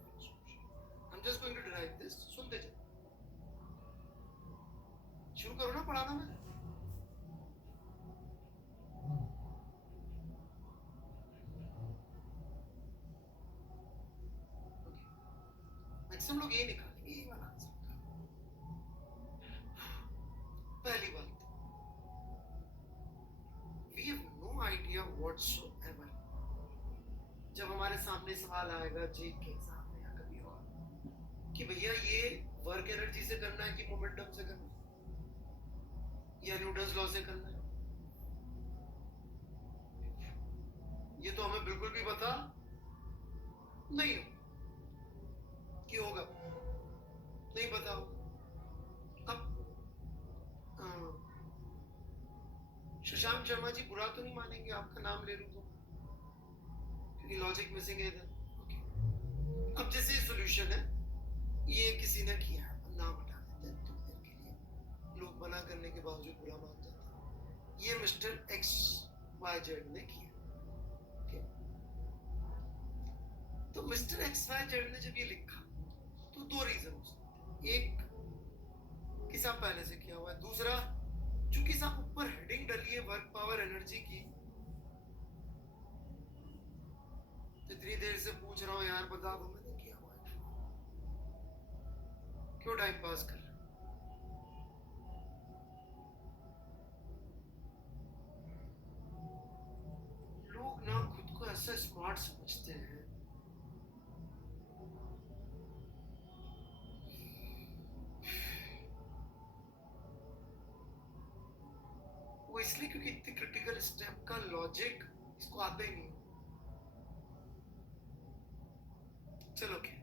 I'm just going to derive this, सुनते जाओ। शुरू करो ना पढ़ाना मैं। मैक्सिमम लोग ये निकालेंगे, ये वाला आंसर। पहली बात, we have no idea whatsoever। जब हमारे सामने सवाल आएगा जी के सामने या कभी और कि भैया ये वर्क एनर्जी से करना है कि मोमेंटम से करना है या न्यूटन्स लॉ से करना है, ये तो हमें बिल्कुल भी पता नहीं हो कि होगा, नहीं पता हो। अब शशांक शर्मा जी बुरा तो नहीं मानेंगे आपका नाम ले लूं तो, क्योंकि लॉजिक मिसिंग है इधर। अब जैसे सॉल्यूशन है, ये किसी ने किया, नाम हटा देते हैं थोड़ी देर के लिए, लोग मना करने के बावजूद बुरा मान जाते हैं। ये मिस्टर एक्स वाई जेड ने किया। तो मिस्टर एक्स वाई जेड ने जब ये लिखा तो दो रीजन हो सकते हैं, एक कि साहब पहले से किया हुआ है, दूसरा चूंकि साहब ऊपर हेडिंग डली है वर्क पावर एनर्जी की, तो इतनी देर से पूछ रहा हूं यार बता दो मैंने किया हुआ है, क्यों टाइम पास कर रहे? लोग ना खुद को ऐसा स्मार्ट समझते हैं, वो इसलिए क्योंकि इतनी क्रिटिकल स्टेप का लॉजिक इसको आता ही नहीं। चलो क्या,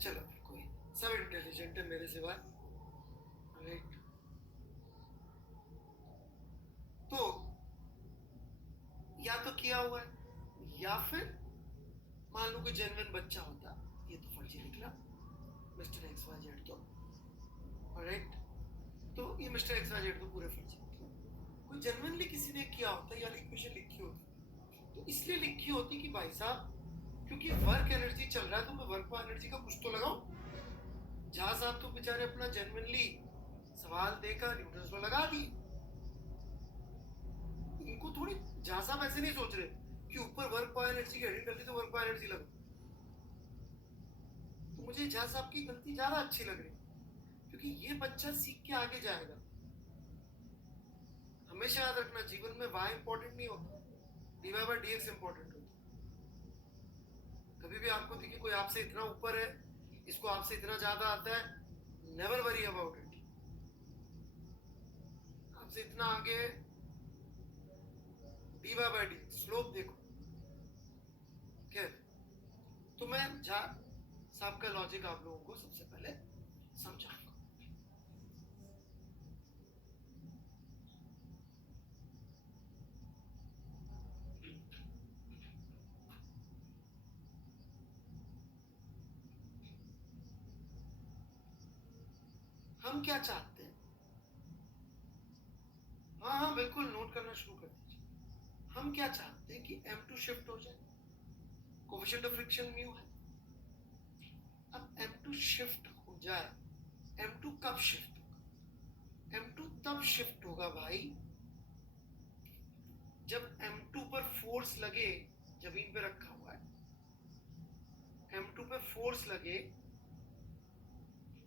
चलो कोई सब इंटेलिजेंट है मेरे सिवा, राइट? तो या तो किया हुआ है, या फिर मान लो कोई जेन्युइन बच्चा होता, ये तो फर्जी निकला मिस्टर एक्स वाई जेड तो, राइट? तो ये मिस्टर एक्स वाई जेड तो पूरे फर्जी निकला। कोई जेन्युइनली किसी ने किया होता या इक्वेशन लिखी होती, तो इसलिए लिखी होती कि भाई साहब क्योंकि वर्क एनर्जी चल रहा है तो मैं वर्क पावर एनर्जी का कुछ तो लगाऊं। जहां साहब तो बेचारे अपना जेन्युइनली सवाल देकर न्यूटन्स लॉ लगा दिए, इनको थोड़ी जहां साहब ऐसे नहीं सोच रहे कि ऊपर वर्क पावर एनर्जी की हेडिंग डली तो वर्क पावर एनर्जी लगा। तो मुझे झा साहब की गलती ज्यादा अच्छी लग रही, क्योंकि ये बच्चा सीख के आगे जाएगा। हमेशा याद रखना जीवन में वाई इंपॉर्टेंट नहीं होता, D Y by D X important होता। कभी भी आपको देखिए कोई आपसे इतना ऊपर है, इसको आपसे इतना ज्यादा आता है, नेवर वरी अबाउट इट। आपसे इतना आगे D Y by D slope देखो, क्या? तो मैं झा साहब का लॉजिक आप लोगों को सबसे पहले समझाऊंगा। हम क्या चाहते हैं? हाँ हाँ बिल्कुल नोट करना शुरू कर दीजिए। हम क्या चाहते हैं कि M2 शिफ्ट हो जाए, कोएफिशिएंट ऑफ फ्रिक्शन म्यू है। अब M2 शिफ्ट हो जाए, M2 कब शिफ्ट होगा? M2 तब शिफ्ट होगा भाई जब M2 पर फोर्स लगे, जमीन पे रखा हुआ है, M2 पे फोर्स लगे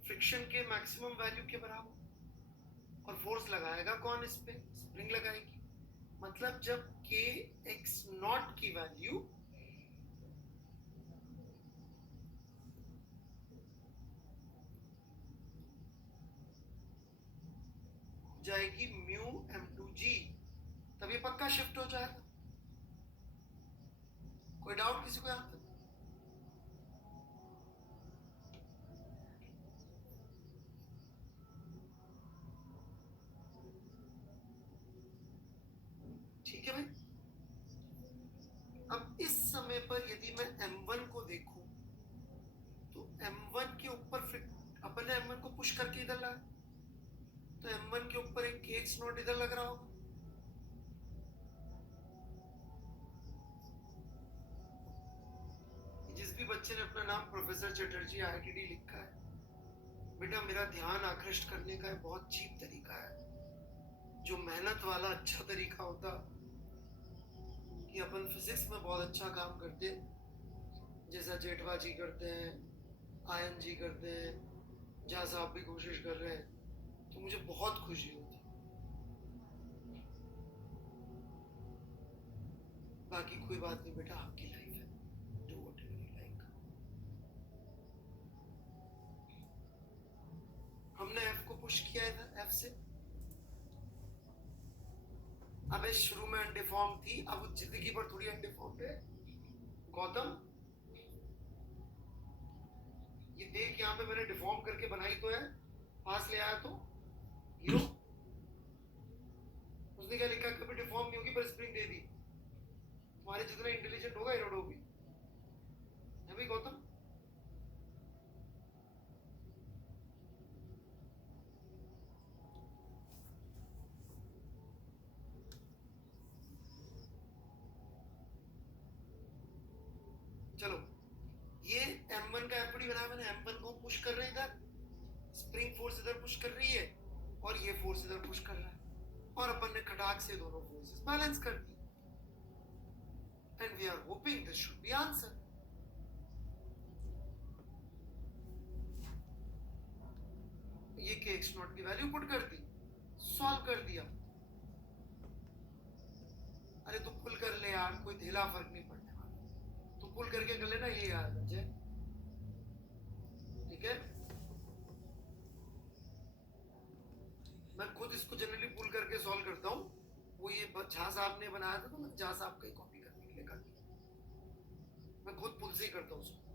फ्रिक्शन के मैक्सिमम वैल्यू के बराबर, और फोर्स लगाएगा कौन? इस पे स्प्रिंग लगाएगी। मतलब जब के एक्स नॉट की वैल्यू जाएगी म्यू M2G, तब ये पक्का शिफ्ट हो जाएगा। कोई डाउट किसी को यहाँ तक? ठीक है भाई। अब इस समय पर यदि मैं M1 को देखूं तो M1 के ऊपर अपन ने M1 को पुश करके इधर लाया, तो M1 के ऊपर एक KX नॉट इधर लग रहा होगा। जिस भी बच्चे ने अपना नाम प्रोफेसर चटर्जी IITD लिखा है, बेटा मेरा ध्यान आकृष्ट करने का बहुत चीप तरीका है, जो मेहनत वाला अच्छा तरीका होता कि अपन फिजिक्स में बहुत अच्छा काम करते, जैसा जेठवा जी करते हैं, आयन जी करते हैं, जहाँ साहब भी कोशिश कर रहे हैं, तो मुझे बहुत खुशी होती। बाकी कोई बात नहीं बेटा, आपकी लाइफ है, डू व्हाटएवर यू लाइक। हमने एफ को पुश किया है ना, एफ से। अबे शुरू में अनडिफॉर्म थी, अब जिंदगी पर थोड़ी अनडिफॉर्म है। गौतम ये देख, यहाँ पे मैंने डिफॉर्म करके बनाई तो है, पास ले आया तो हीरो। उसने क्या लिखा, कभी डिफॉर्म नहीं होगी पर स्प्रिंग दे दी। तुम्हारे जितना इंटेलिजेंट होगा हीरो भी है भाई गौतम। चलो ये M1 का एफडी बनाया मैंने, M1 को पुश कर रहे हैं इधर, स्प्रिंग फोर्स इधर पुश कर रही है और ये फोर्स इधर पुश कर रहा है, और अपन ने खटाक से दोनों फोर्सेस बैलेंस कर दी। And we are hoping this should be answer. ये के एक्स नॉट की वैल्यू पुट कर दी, सॉल्व कर दिया। अरे तू पुल कर ले यार, कोई ढेला फर्क नहीं पड़ने वाला, तू पुल करके कर लेना ये यार बच्चे, ठीक है। मैं खुद इसको जनरली पुल करके सॉल्व करता हूँ, वो ये झा साहब ने बनाया था तो मैं झा साहब का ही कॉपी करने के लिए कर दिया, मैं खुद पुल से ही करता हूँ उसको।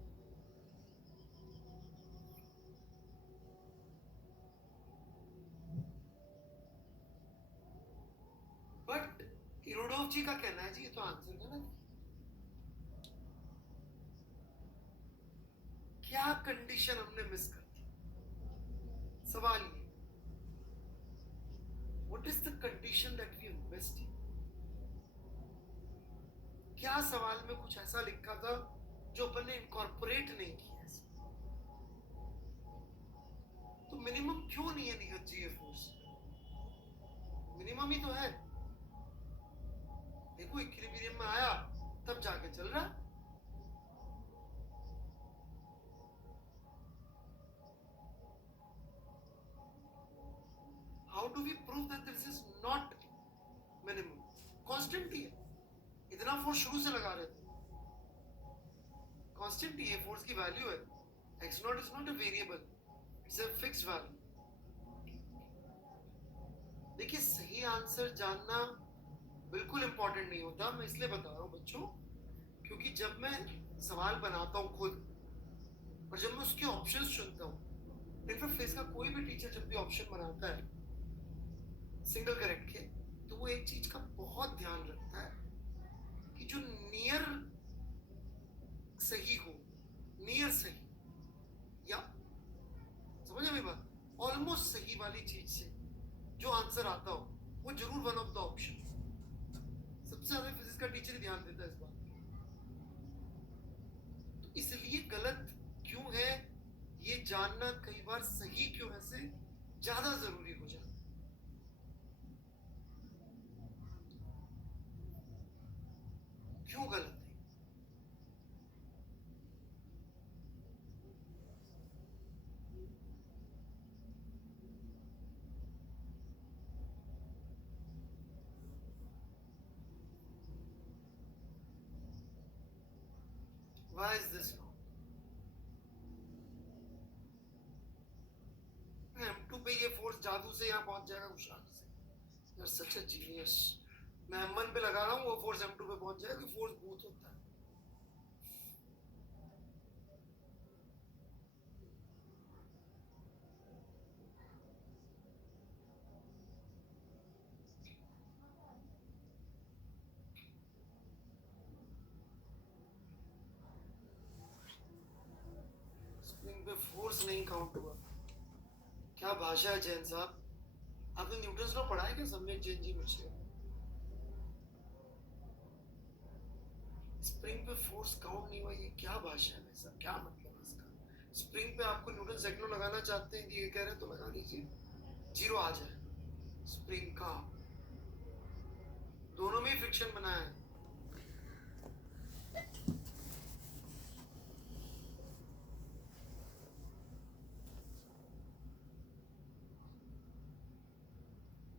बट इरोडोव जी का कहना है जी, ये तो आंसर है ना, क्या कंडीशन हमने मिस कर दी। सवाल ये, what is the condition that we missed. क्या सवाल में कुछ ऐसा लिखा था जो अपन ने इनकॉर्पोरेट नहीं किया। तो मिनिमम क्यों नहीं है निगत जी, फोर्स मिनिमम ही तो है। देखो इक्विलिब्रियम में आया तब जाके चल रहा। How do we prove that this is not minimum. Constant ही है, इतना फोर्स शुरू से लगा रहे थे, कांस्टेंट ही है, फोर्स की वैल्यू है। X not is not a variable, it's a fixed value. देखिए सही आंसर जानना बिल्कुल इंपॉर्टेंट नहीं होता, मैं इसलिए बता रहा हूँ बच्चों, क्योंकि जब मैं सवाल बनाता हूँ खुद और जब मैं उसके ऑप्शंस चुनता हूँ, इंटरफेस का कोई भी टीचर जब भी ऑप्शन बनाता है सिंगल करेक्ट के, तो वो एक चीज का बहुत ध्यान रखता है कि जो नियर सही हो, नियर सही या समझ मेरी बात, ऑलमोस्ट सही वाली चीज से जो आंसर आता हो वो जरूर वन ऑफ द ऑप्शन। सबसे ज्यादा फिजिक्स का टीचर ही ध्यान देता है इस बात। तो इसलिए गलत क्यों है ये जानना कई बार सही क्यों है से ज्यादा जरूरी हो जाता है। क्यों गलत है। Why is this wrong? M2 पे ये फोर्स जादू से यहाँ पहुंच जाएगा उशाक से। You're such a genius. मैं M1 पे लगा रहा हूँ, वो फोर्स M2 पे पहुंच जाएगा, फोर्स बूथ होता है। स्प्रिंग पे फोर्स नहीं काउंट हुआ। क्या भाषा है जैन साहब, आपने न्यूटन लॉ पढ़ा है क्या? सम्यक जैन जी मुझसे, स्प्रिंग पे फोर्स काउंट नहीं हुआ, ये क्या भाषा है वैसा, क्या मतलब है इसका? स्प्रिंग पे आपको न्यूटन सेकंड लॉ लगाना चाहते हैं, ये कह रहे हैं तो लगा लीजिए, जीरो आ जाए। स्प्रिंग का दोनों में ही फ्रिक्शन बना है।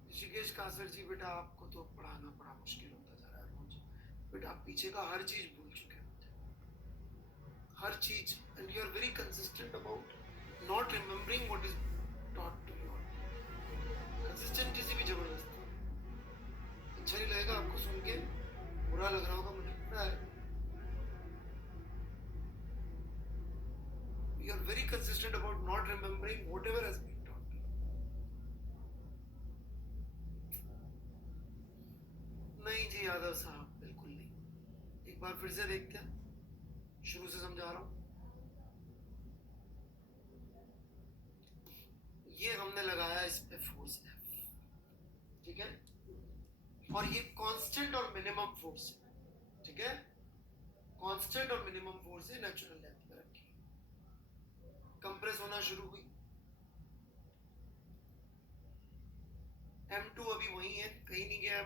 ऋषिकेश कासर जी बेटा, आपको तो पढ़ाना बड़ा मुश्किल होता जा रहा है रोज। बट आप पीछे का हर चीज भूल चुके होते हैं, हर चीज, and you are very consistent about not remembering what is taught to you. Consistency भी जबरदस्त। अच्छा नहीं लगेगा आपको सुन के, बुरा लग रहा होगा, मुझे पता है। You are very consistent about not remembering whatever has been taught. नहीं जी यादव साहब, बिल्कुल नहीं। एक बार फिर से देखते हैं, शुरू से समझा रहा हूं। ये हमने लगाया इस पे फोर्स F, ठीक है, और ये कांस्टेंट और मिनिमम फोर्स है, ठीक है, कांस्टेंट और मिनिमम फोर्स है, नेचुरल लेंथ पे रखी, कंप्रेस होना शुरू हुई। M2 अभी वही है, कहीं नहीं गया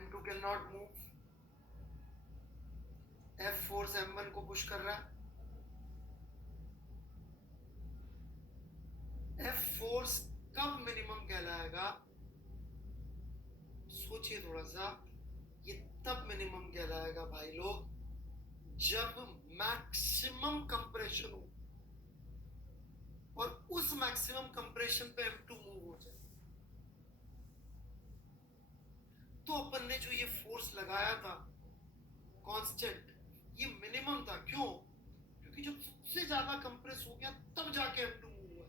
M2 can not move. F force M1 को पुश कर रहा है। F फोर्स कब मिनिमम कहलाएगा, सोचिए थोड़ा सा। ये तब मिनिमम कहलाएगा भाई लोग जब मैक्सिमम कंप्रेशन हो, और उस मैक्सिमम कंप्रेशन पे M2 मूव हो जाए। तो अपन ने जो ये फोर्स लगाया था कांस्टेंट, ये मिनिमम था। क्यों? क्योंकि जब सबसे ज्यादा कंप्रेस हो गया तब जाके M2 मूव हुआ।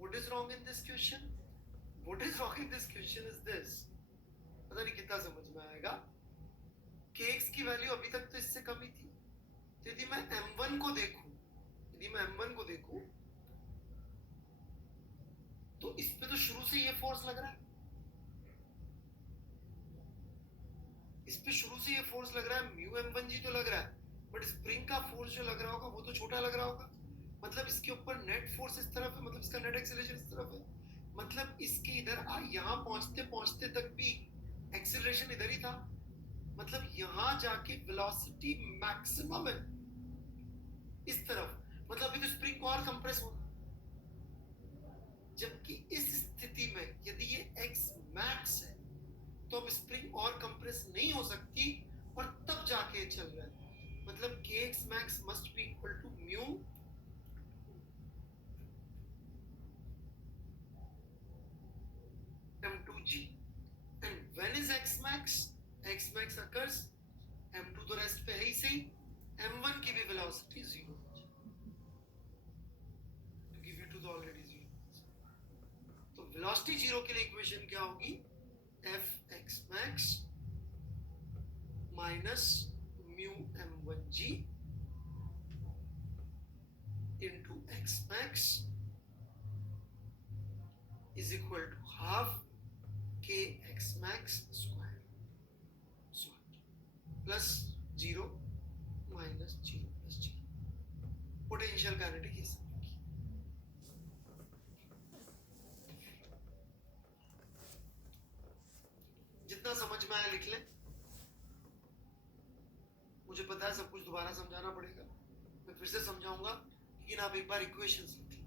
What is wrong in this question? What is wrong in this question is this. पता नहीं कितना समझ में आएगा। kx की वैल्यू अभी तक तो इससे कम ही थी। तो यदि मैं M1 को देखूं, तो इस पे तो शुरू से ये फोर्स लग रहा है, इस पे शुरू से ये फोर्स लग रहा है, म्यू M1g तो लग रहा है, बट स्प्रिंग का फोर्स जो लग रहा होगा वो तो छोटा लग रहा होगा। मतलब इसके ऊपर नेट फोर्स इस तरफ है, मतलब इसका नेट एक्सीलरेशन इस तरफ है, मतलब इसके इधर यहाँ पहुंचते पहुंचते तक भी एक्सीलरेशन इधर ही था। मतलब यहाँ जाके वेलोसिटी मैक्सिमम है इस तरफ, मतलब अभी तो स्प्रिंग को और कंप्रेस होगा। जबकि इस स्थिति में यदि ये x मैक्स है तो अब स्प्रिंग और कंप्रेस नहीं हो सकती, और तब जाके चल रहा है। मतलब kx max must be equal to mu M2g, and when is x max? X max occurs, M2 तो रेस्ट पे है ही सही, M1 की भी वेलोसिटी जीरो, क्योंकि V2 तो ऑलरेडी जीरो। तो वेलोसिटी जीरो के लिए इक्वेशन क्या होगी? Fx max minus mu M1g into x max is equal to half kx max square plus 0 minus 0 plus 0। Potential kinetic ये सब लिखिए। जितना समझ में आया लिख लें। मुझे पता है सब कुछ दोबारा समझाना पड़ेगा, मैं फिर से समझाऊंगा, लेकिन आप एक बार इक्वेशंस लिख लें।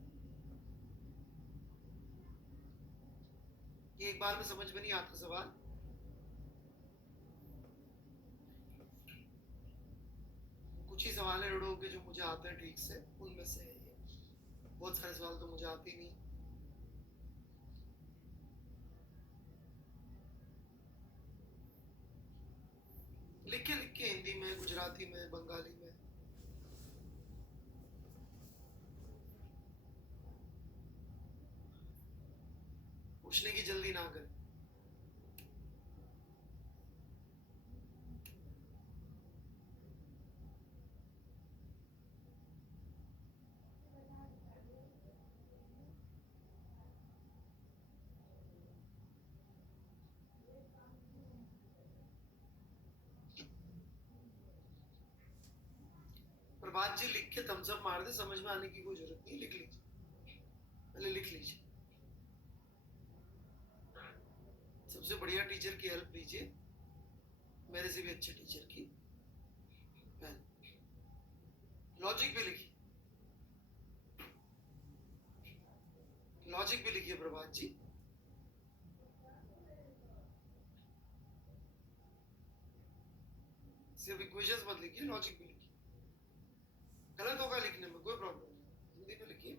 ये एक बार में समझ में नहीं आता सवाल, कुछ ही सवाल है रोडो के जो मुझे आते हैं ठीक से, उनमें से बहुत सारे सवाल तो मुझे आते ही नहीं। लिख के हिंदी में, गुजराती में, बंगाली में। पूछने की जल्दी ना करें। प्रभात जी लिख के थम्स अप मार दे, समझ में आने की कोई जरूरत नहीं, लिख लीजिए, पहले लिख लीजिए। सबसे बढ़िया टीचर की हेल्प लीजिए, मेरे से भी अच्छे टीचर की। लॉजिक भी लिखिए, लॉजिक भी लिखिए प्रभात जी। सिर्फ इक्वेशंस मत लिखिए, लॉजिक भी लिखिए। गलत होगा लिखने में कोई प्रॉब्लम नहीं, हिंदी में लिखिए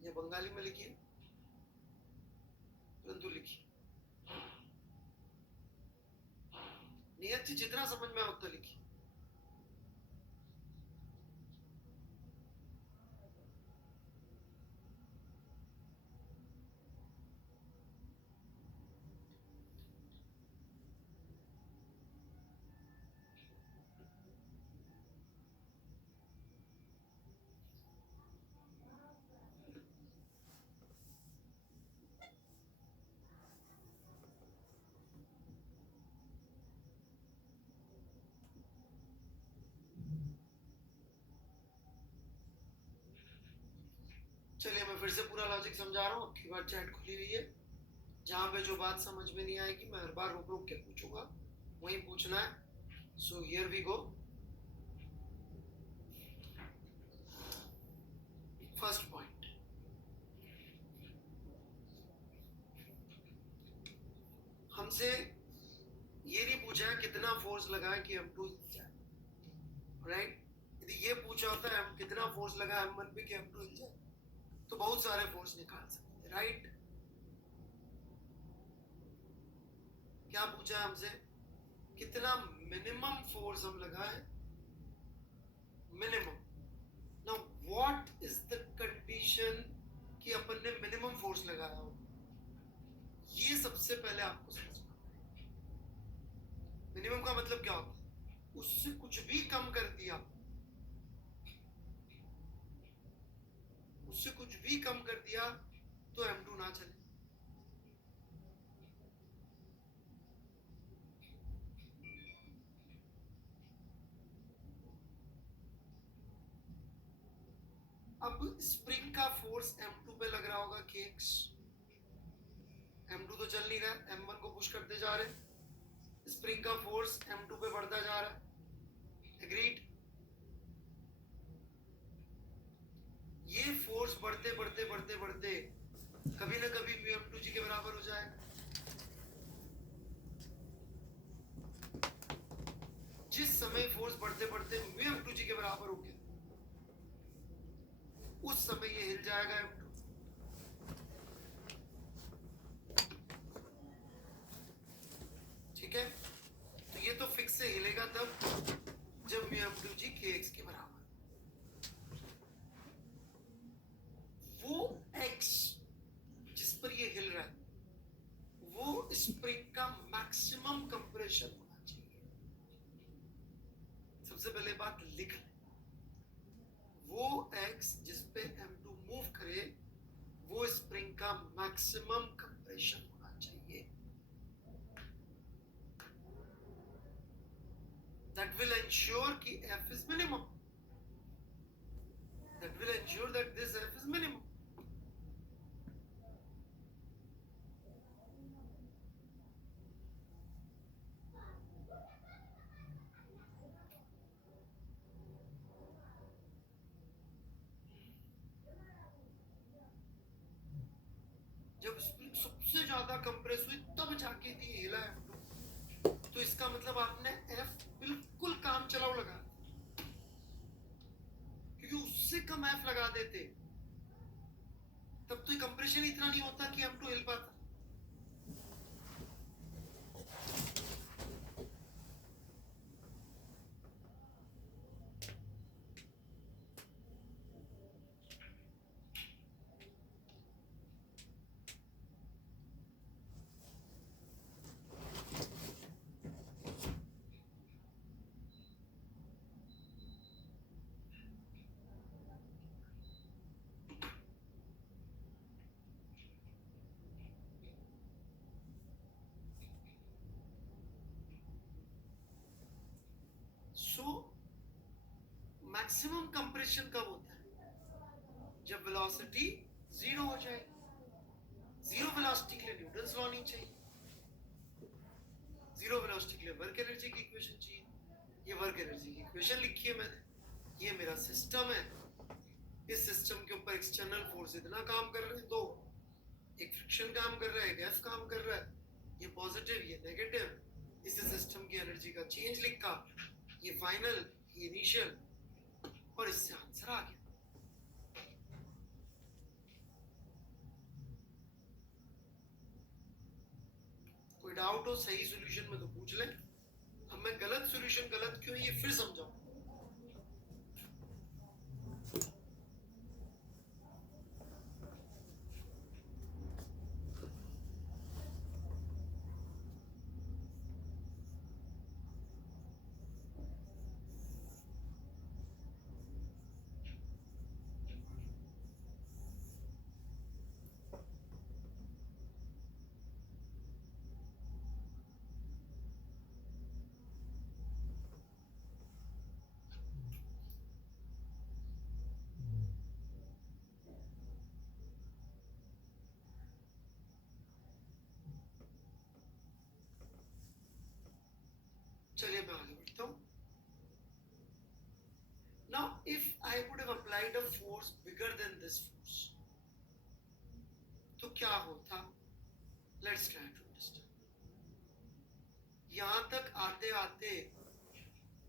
या बंगाली में लिखिए, परंतु लिखिए। नियत जी जितना समझ में आए उतना लिखिए। चलिए मैं फिर से पूरा लॉजिक समझा रहा हूँ, आपकी बार चैट खुली हुई है। जहाँ पे जो बात समझ में नहीं आएगी मैं हर बार रोक रोक के पूछूंगा, वहीं पूछना है। So here we go. First point, हमसे ये नहीं पूछा कितना फोर्स लगाए कि M2 हिल जाए, राइट? यदि ये पूछा होता है हम कितना फोर्स लगाए M1 पे कि M2 हिल जाए, तो बहुत सारे फोर्स निकाल सकते हैं, राइट? क्या पूछा है हमसे? कितना मिनिमम फोर्स हम लगाए, minimum. Now what is the condition कि अपन ने मिनिमम फोर्स लगाया हो? ये सबसे पहले आपको समझना। मिनिमम का मतलब क्या होता है? उससे कुछ भी कम कर दिया, उससे कुछ भी कम कर दिया तो M2 ना चले। अब स्प्रिंग का फोर्स M2 पे लग रहा होगा kx, M2 तो चल नहीं रहा, M1 को पुश करते जा रहे, स्प्रिंग का फोर्स M2 पे बढ़ता जा रहा है, एग्रीड? ये फोर्स बढ़ते बढ़ते बढ़ते बढ़ते कभी ना कभी M2G के बराबर हो जाएगा। जिस समय फोर्स बढ़ते बढ़ते M2G के बराबर हो गया, उस समय ये हिल जाएगा M2। ठीक है, तो ये तो फिक्स से हिलेगा तब जब M2G kx के बराबर। वो x जिस पर ये हिल रहा है वो स्प्रिंग का मैक्सिमम कंप्रेशन होना चाहिए। सबसे पहले बात लिख ले, वो x जिस पे M2 मूव करे वो स्प्रिंग का मैक्सिमम कंप्रेशन होना चाहिए। That will ensure कि F is minimum. That will ensure that this F is minimum. जब स्प्रिंग सबसे ज्यादा कंप्रेस हुई तब जाके दी हिला M2, तो इसका मतलब आपने F बिल्कुल काम चलाओ लगा, क्योंकि उससे कम F लगा देते तब तो कंप्रेशन इतना नहीं होता कि M2 हिल पाता। सो मैक्सिमम कंप्रेशन कब होता है? जब वेलोसिटी जीरो हो जाए। जीरो वेलोसिटी के लिए न्यूटन्स लॉ नहीं चाहिए, जीरो वेलोसिटी के लिए वर्क एनर्जी की इक्वेशन चाहिए। ये वर्क एनर्जी की इक्वेशन लिखी है मैंने, ये मेरा सिस्टम है, इस सिस्टम के ऊपर एक्सटर्नल फोर्स इतना काम कर रहे हैं, दो, एक फ्रिक्शन काम कर रहा है, एक F काम कर रहा है, ये पॉजिटिव ये नेगेटिव, इस सिस्टम की एनर्जी का चेंज लिखा, ये फाइनल, ये इनिशियल, और इससे आंसर आ गया। कोई डाउट हो सही सॉल्यूशन में तो पूछ ले। अब मैं गलत सॉल्यूशन गलत क्यों ये फिर समझाऊं। चलिए मैं आगे बढ़ता हूं। Now, if I would have applied a force bigger than this force, तो क्या होता? Let's try to understand. यहां तक आते आते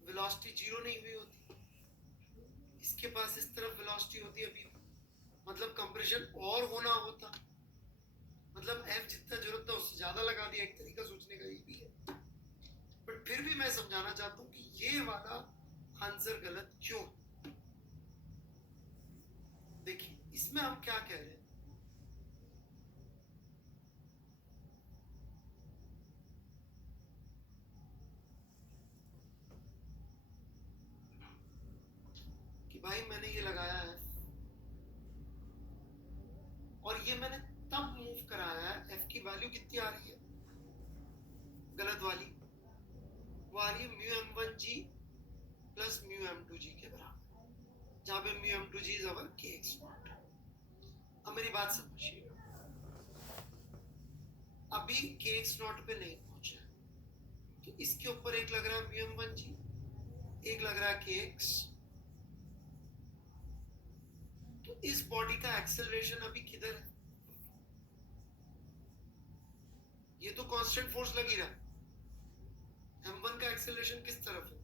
वेलोसिटी जीरो नहीं हुई होती, इसके पास इस तरफ वेलोसिटी होती अभी, मतलब कंप्रेशन और होना होता, मतलब F जितना जरूरत था उससे ज्यादा लगा दिया। एक तरीका सोचने का ये भी है, बट फिर भी मैं समझाना चाहता हूं कि ये वाला आंसर गलत क्यों। देखिए इसमें हम क्या कह रहे हैं, कि भाई मैंने ये लगाया है और ये मैंने तब मूव कराया है, F की वैल्यू कितनी आ रही है, गलत वाली, वो आ रही है μm1g प्लस μm2g के बराबर, जहां पे μm2g इज अवर kx0। अब मेरी बात समझिए, अभी kx0 पे नहीं पहुंचा, तो इसके ऊपर एक लग रहा है μm1g, एक लग रहा है kx, तो इस बॉडी का एक्सेलरेशन अभी किधर है? ये तो कांस्टेंट फोर्स लग ही रहा है, m1 का एक्सेलरेशन किस तरफ है?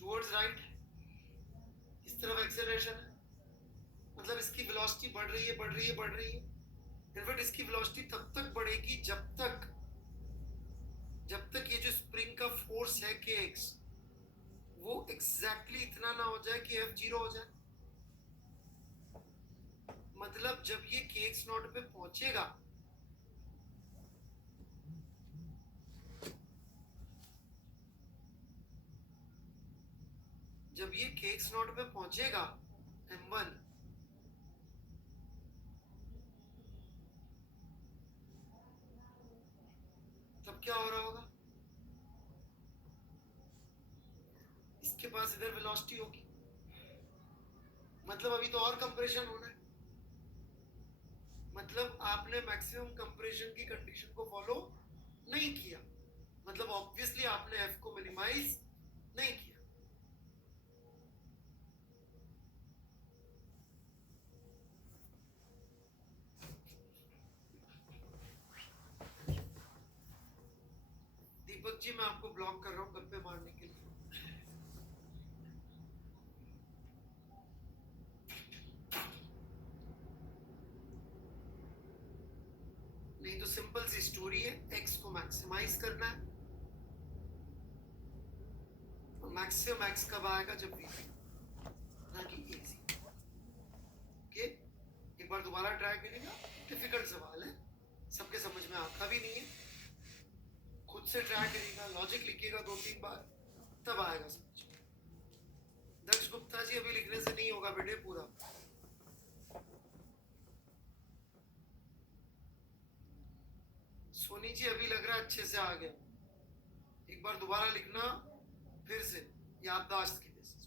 टुवर्ड्स राइट, इस तरफ एक्सेलरेशन है, मतलब इसकी वेलोसिटी बढ़ रही है बढ़ रही है बढ़ रही है। इनफैक्ट इसकी वेलोसिटी तब तक बढ़ेगी जब तक ये जो स्प्रिंग का फोर्स है kx वो एग्जैक्टली इतना ना हो जाए कि F जीरो हो जाए। मतलब जब ये kx0 पे पहुंचेगा, जब ये kx0 पे पहुंचेगा m1, तब क्या हो रहा होगा? इसके पास इधर वेलोसिटी होगी, मतलब अभी तो और कंप्रेशन होना है, मतलब आपने मैक्सिमम कंप्रेशन की कंडीशन को फॉलो नहीं किया, मतलब ऑब्वियसली आपने F को मिनिमाइज नहीं किया। दीपक जी मैं आपको ब्लॉक कर रहा हूं गप्पे मारने के लिए। नहीं तो सिंपल सी स्टोरी है, x को मैक्सिमाइज करना है, और मैक्सिमम x कब आएगा? जब v ना कि easy। ओके, एक बार दोबारा ट्राई करेगा, डिफिकल्ट सवाल है, सबके समझ में आता भी नहीं है, खुद से ट्राई करेगा, लॉजिक लिखिएगा 2-3 बार, तब आएगा समझ। दक्ष गुप्ता जी अभी लिखने से नहीं होगा बेटे पूरा। सोनी जी अभी लग रहा है अच्छे से आ गया, एक बार दोबारा लिखना फिर से याददाश्त की बेसिस,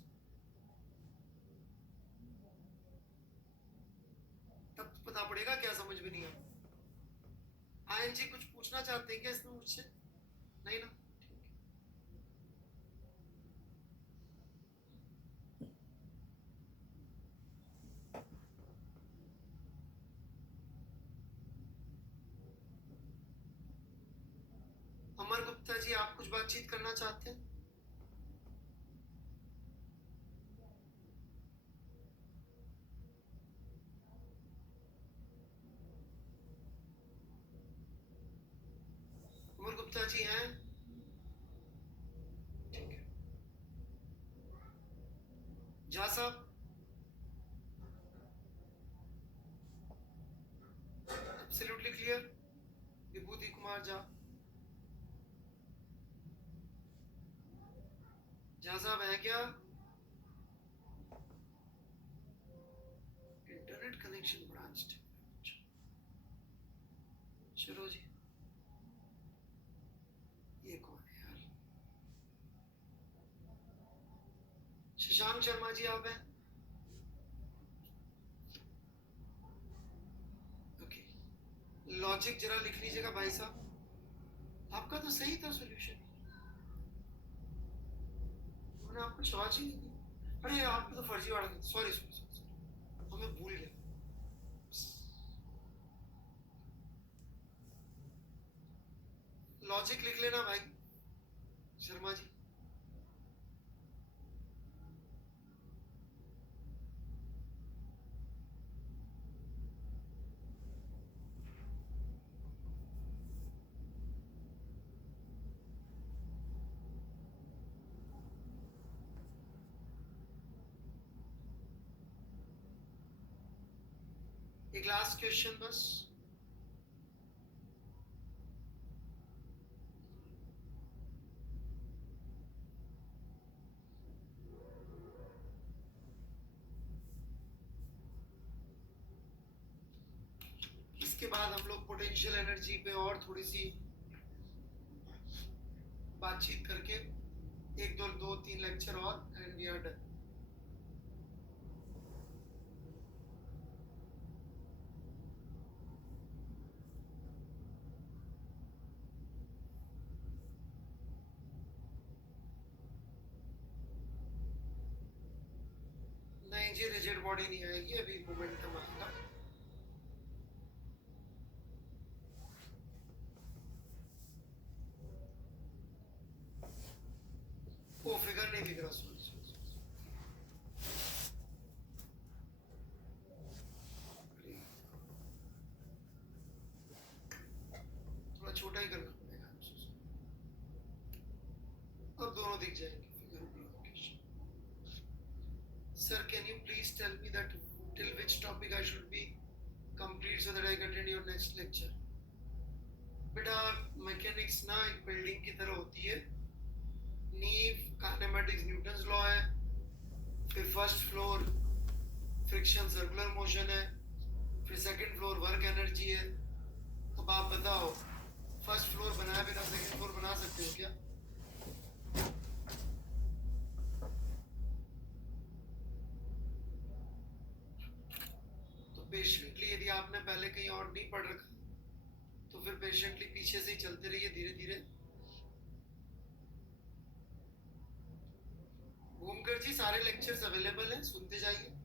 तब पता पड़ेगा क्या समझ में नहीं आया। आयन जी कुछ पूछना चाहते हैं क्या इसमें मुझसे? नहीं ना? बातचीत करना चाहते हैं? उमर गुप्ता जी हैं? ठीक है। झा साहब? Absolutely clear? विभूति कुमार झा? झा साहब है क्या? Internet connection branch. चलो जी, ये कौन है यार? शशांक शर्मा जी आप हैं? ओके, लॉजिक जरा लिख लीजिएगा भाई साहब। आपका तो सही था सॉल्यूशन, मैंने आपको चार्ज ही नहीं दी। अरे आपने तो फर्जी वाला, सॉरी सॉरी सॉरी, हमें भूल गया। लॉजिक लिख लेना भाई शर्मा जी। एक लास्ट क्वेश्चन बस। इसके बाद हम लोग पोटेंशियल एनर्जी पे और थोड़ी सी बातचीत करके एक दो तीन लेक्चर और एंड वी आर डन। नहीं जी, रिजिड बॉडी नहीं आएगी, अभी मोमेंटम आएगा। वो फिगर नहीं दिख रहा, सॉरी थोड़ा छोटा ही करना पड़ेगा। अब दोनों दिख जाएंगे फिगर भी। Sir can you please tell me that till which topic I should be complete so that I can attend your next lecture? बेटा मैकेनिक्स ना एक बिल्डिंग की तरह होती है। नीव काइनेमेटिक्स न्यूटन्स लॉ है, फिर first floor friction circular motion है, फिर सेकंड फ्लोर वर्क एनर्जी है। अब आप बताओ, फर्स्ट फ्लोर बनाया बिना सेकंड फ्लोर बना सकते हो क्या? तो पेशेंटली यदि आपने पहले कहीं और नहीं पढ़ रखा तो फिर पेशेंटली पीछे से ही चलते रहिए धीरे धीरे। भूमकर जी सारे लेक्चर्स अवेलेबल हैं, सुनते जाइए।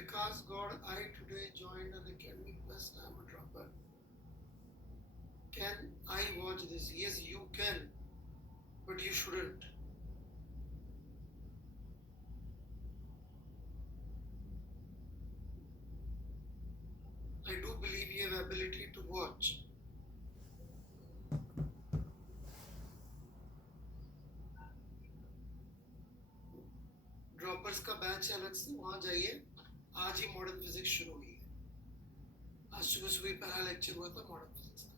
Because God, I today joined an academy plus I'm a dropper. Can I watch this? Yes, you can, but you shouldn't. I do believe you have ability to watch. Droppers का बैच अलग से वहां जाइए. आज ही मॉडर्न फिजिक्स शुरू हुई है. आज सुबह सुबह पहला लेक्चर हुआ था मॉडर्न फिजिक्स का.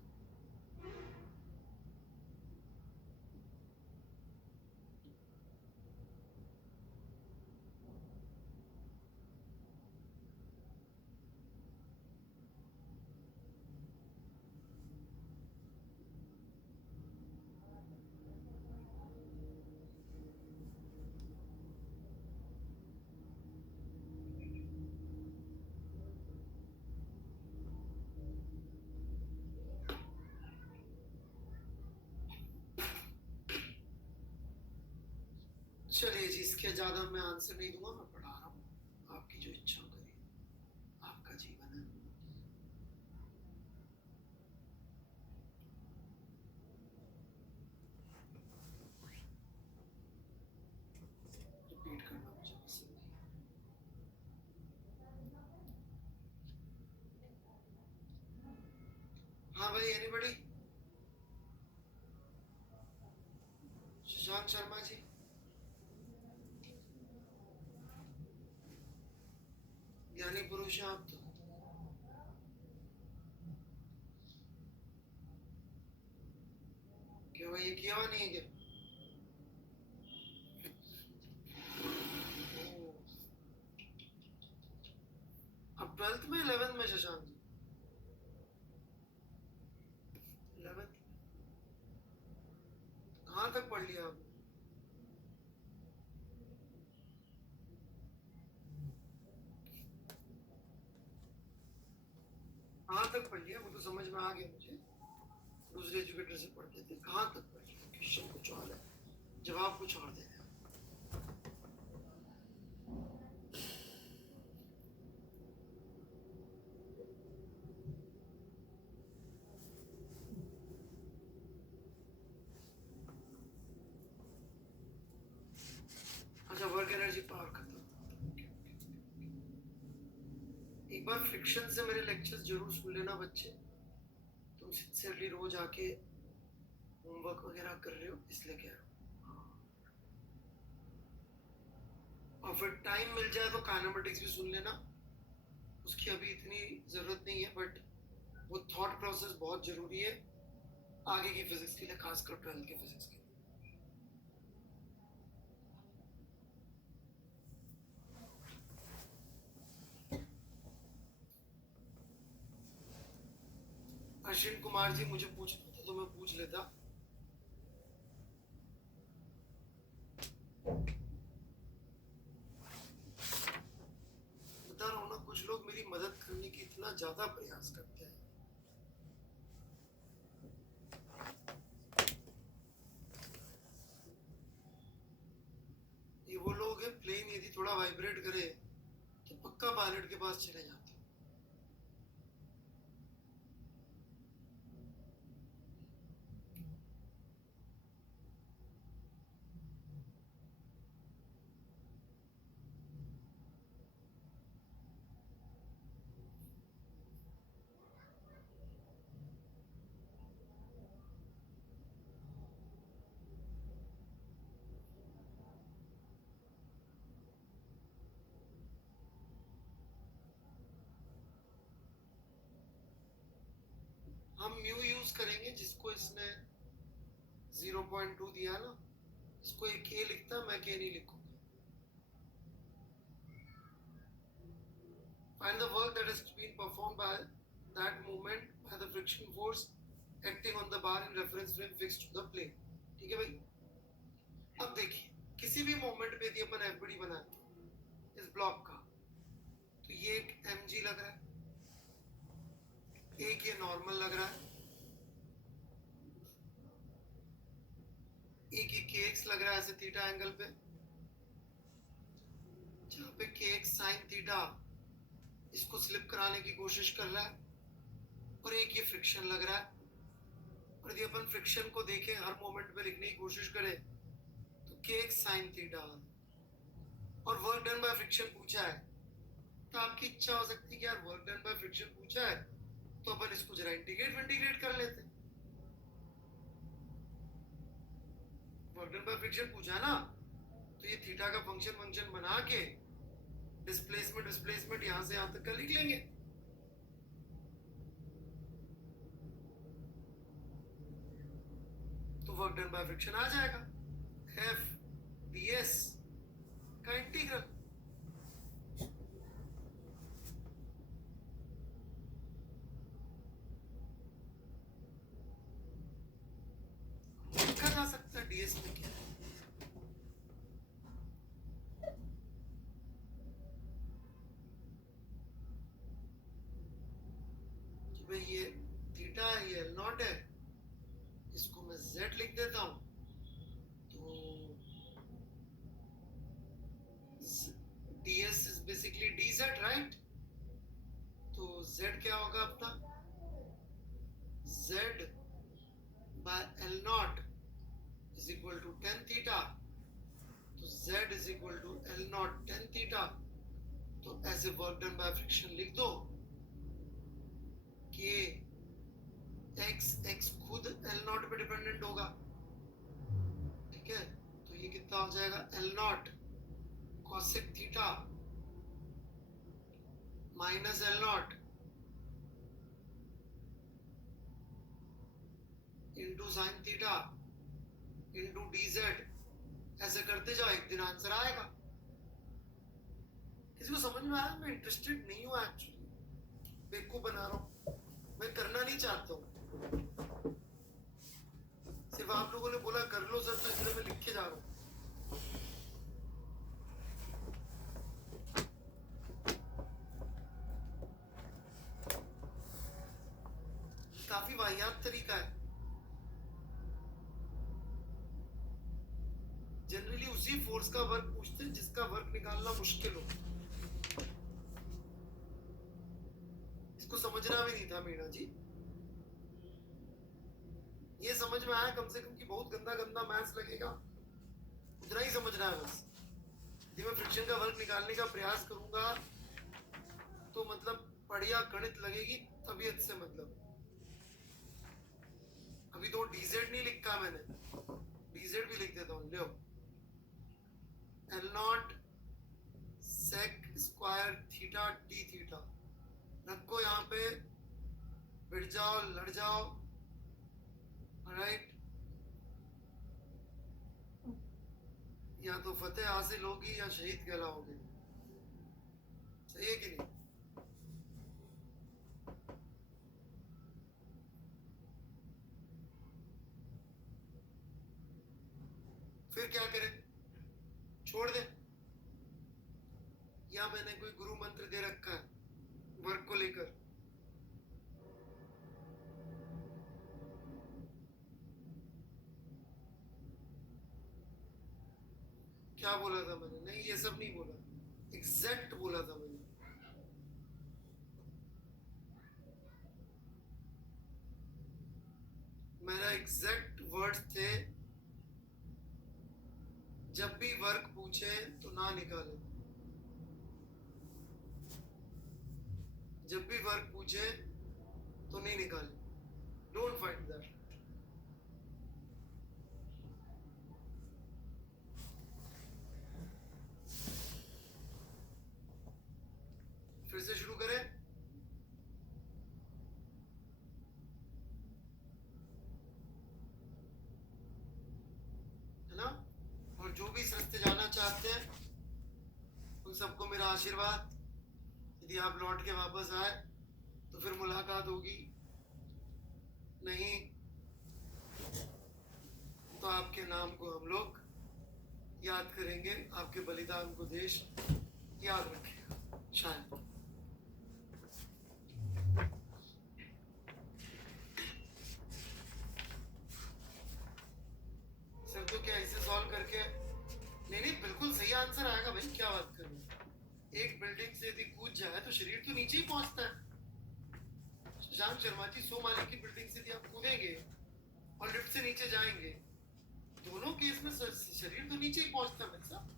चलिए जी, इसके ज्यादा मैं आंसर नहीं दूंगा. मैं पढ़ा रहा हूँ. आपकी जो इच्छा करिए. आपका जीवन है. रिपीट करना मुझे पसंद नहीं. हाँ भाई, एनीबॉडी? शशांक शर्मा जी. ज्ञानी पुरुष हैं आप तो. क्यों भाई, ये किया हुआ नहीं है क्या? अब 12th में 11th में शशांक जी? 11th. कहाँ तक पढ़ लिया आपने? कहाँ तक पढ़ लिया? वो तो समझ में आ गया मुझे. दूसरे एजुकेटर से पढ़ते थे. कहाँ तक पढ़ लिया? क्वेश्चन कुछ और है, जवाब कुछ और दे रहे हैं. अच्छा, वर्क एनर्जी पावर खत्म. एक बार फ्रिक्शन से मेरे लेक्चर्स जरूर सुन लेना बच्चे. तुम सिंसियरली रोज आके होमवर्क वगैरह कर रहे हो, इसलिए कह रहा हूँ. और फिर टाइम मिल जाए तो काइनेमेटिक्स भी सुन लेना. उसकी अभी इतनी जरूरत नहीं है, बट वो थॉट प्रोसेस बहुत जरूरी है आगे की फिजिक्स के लिए, खासकर 12th की फिजिक्स के लिए. अश्विन कुमार जी, मुझे पूछना था तो मैं पूछ लेता. बता रहा हूँ ना, कुछ लोग मेरी मदद करने की इतना ज्यादा प्रयास करते हैं. ये वो लोग हैं, प्लेन यदि थोड़ा वाइब्रेट करे तो पक्का पायलट के पास चले जाते. हम म्यू यूज करेंगे, जिसको इसने 0.2 दिया ना, इसको एक के लिखता, मैं के नहीं लिखूंगा. Find the work that has been performed by that movement by the friction force acting on the bar in reference frame fixed to the plane. ठीक है भाई. अब देखिए, किसी भी मोमेंट पे यदि अपन एफबीडी बनाते हैं इस ब्लॉक का, तो ये एक mg लग रहा है, एक ये नॉर्मल लग रहा है, एक ये kx लग रहा है ऐसे थीटा एंगल पे, जहाँ पे kx साइन थीटा इसको स्लिप कराने की कोशिश कर रहा है, और एक ये फ्रिक्शन लग रहा है। और यदि अपन फ्रिक्शन को देखें, हर मोमेंट पे लिखने की कोशिश करें, तो k sin थीटा और वर्क डन बाय फ्रिक्शन पूछा है, तो आपकी इच्छा हो सकती है कि यार वर्क डन बाय फ्रिक्शन पूछा है तो अपन इसको जरा इंटीग्रेट कर लेते। वर्क डन बाय फ्रिक्शन पूछा ना, तो ये थीटा का फंक्शन बना के डिस्प्लेसमेंट यहां से यहां तक का लिख लेंगे। तो वर्क डन बाय फ्रिक्शन आ जाएगा एफ ds का इंटीग्रल। लिखा जा सकता है ds में क्या है। कि भाई ये थीटा है, ये L0 है, इसको मैं z लिख देता हूं, तो ds is basically dz, right? तो z क्या होगा अपना, z by L0 is equal to tan theta। तो z is equal to L0 tan theta। तो ऐसे वर्क डन बाय फ्रिक्शन लिख दो कि x खुद L0 पे डिपेंडेंट होगा, ठीक है। तो ये कितना हो जाएगा, L0 cosec theta minus L0 into sine theta into dz। ऐसे करते जाओ, एक दिन आंसर आएगा। किसी को समझ में आया? मैं इंटरेस्टेड नहीं हूँ एक्चुअली, बेवकूफ बना रहा हूँ, मैं करना नहीं चाहता हूँ, सिर्फ आप लोगों ने बोला कर लो सर, तो इसलिए मैं लिख के जा रहा हूँ। काफी वाहियात तरीका है। जनरली उसी फोर्स का वर्क पूछते हैं जिसका वर्क निकालना मुश्किल हो। इसको समझना भी नहीं था मीणा जी, ये समझ में आया कम से कम कि बहुत गंदा गंदा मैथ्स लगेगा, उतना ही समझना है बस। यदि मैं फ्रिक्शन का वर्क निकालने का प्रयास करूंगा तो मतलब बढ़िया गणित लगेगी, तबीयत से मतलब। अभी तो dz नहीं लिखा मैंने, dz भी लिख देता हूँ, लो L0 sec square theta d theta रखो यहाँ पे, बिट जाओ लड़ जाओ, राइट। या तो फतेह हासिल होगी या शहीद कहलाओगे, सही है कि नहीं? फिर क्या करें, छोड़ दे, या मैंने कोई गुरु मंत्र दे रखा है वर्क को लेकर? क्या बोला था मैंने? नहीं, ये सब नहीं बोला, एग्जैक्ट बोला था मैंने। मेरा एग्जैक्ट वर्ड्स थे, जब भी वर्क पूछे तो ना निकाले, जब भी वर्क पूछे तो नहीं निकाले, डोंट फाइंड दैट। फिर से शुरू करें, है ना? और जो भी इस रास्ते जाना चाहते हैं उन सबको मेरा आशीर्वाद। यदि आप लौट के वापस आए तो फिर मुलाकात होगी, नहीं तो आपके नाम को हम लोग याद करेंगे, आपके बलिदान को देश याद रखेगा शायद। सर तो क्या इसे सॉल्व करके, नहीं नहीं बिल्कुल सही आंसर आएगा भाई, क्या बात कर रहे हैं। एक बिल्डिंग से यदि कूद जाए तो शरीर तो नीचे ही पहुंचता है। शशांक शर्मा जी, 100 माले की बिल्डिंग से यदि आप कूदेंगे और लिफ्ट से नीचे जाएंगे, दोनों केस में शरीर तो नीचे ही पहुंचता है साहब।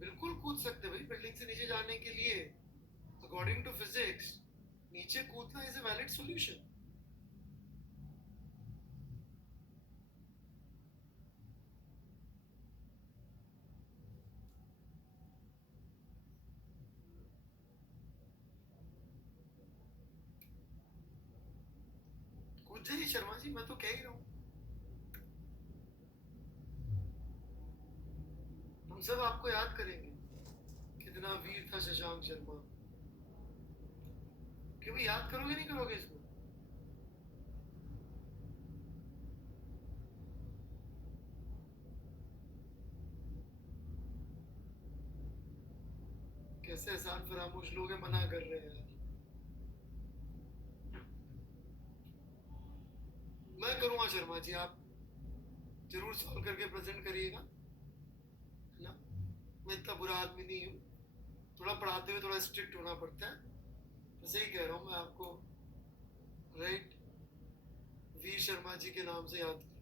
बिल्कुल कूद सकते भाई, बिल्डिंग से नीचे जाने के लिए अकॉर्डिंग टू फिजिक्स नीचे कूदना इज अ वैलिड सॉल्यूशन। कूद जाइए शर्मा जी, मैं तो कह ही रहा हूँ। हम सब आपको याद करेंगे, कितना वीर था शशांक शर्मा। क्यों भाई, याद करोगे नहीं करोगे इसको? कैसे एहसान फरामोश लोग हैं, मना कर रहे हैं यार। मैं करूंगा शर्मा जी, आप जरूर सॉल्व करके प्रेजेंट करिएगा, है ना। मैं इतना बुरा आदमी नहीं हूँ, थोड़ा पढ़ाते हुए थोड़ा स्ट्रिक्ट होना पड़ता है। सही कह रहा हूँ मैं आपको, राइट। वीर शर्मा जी के नाम से याद करो।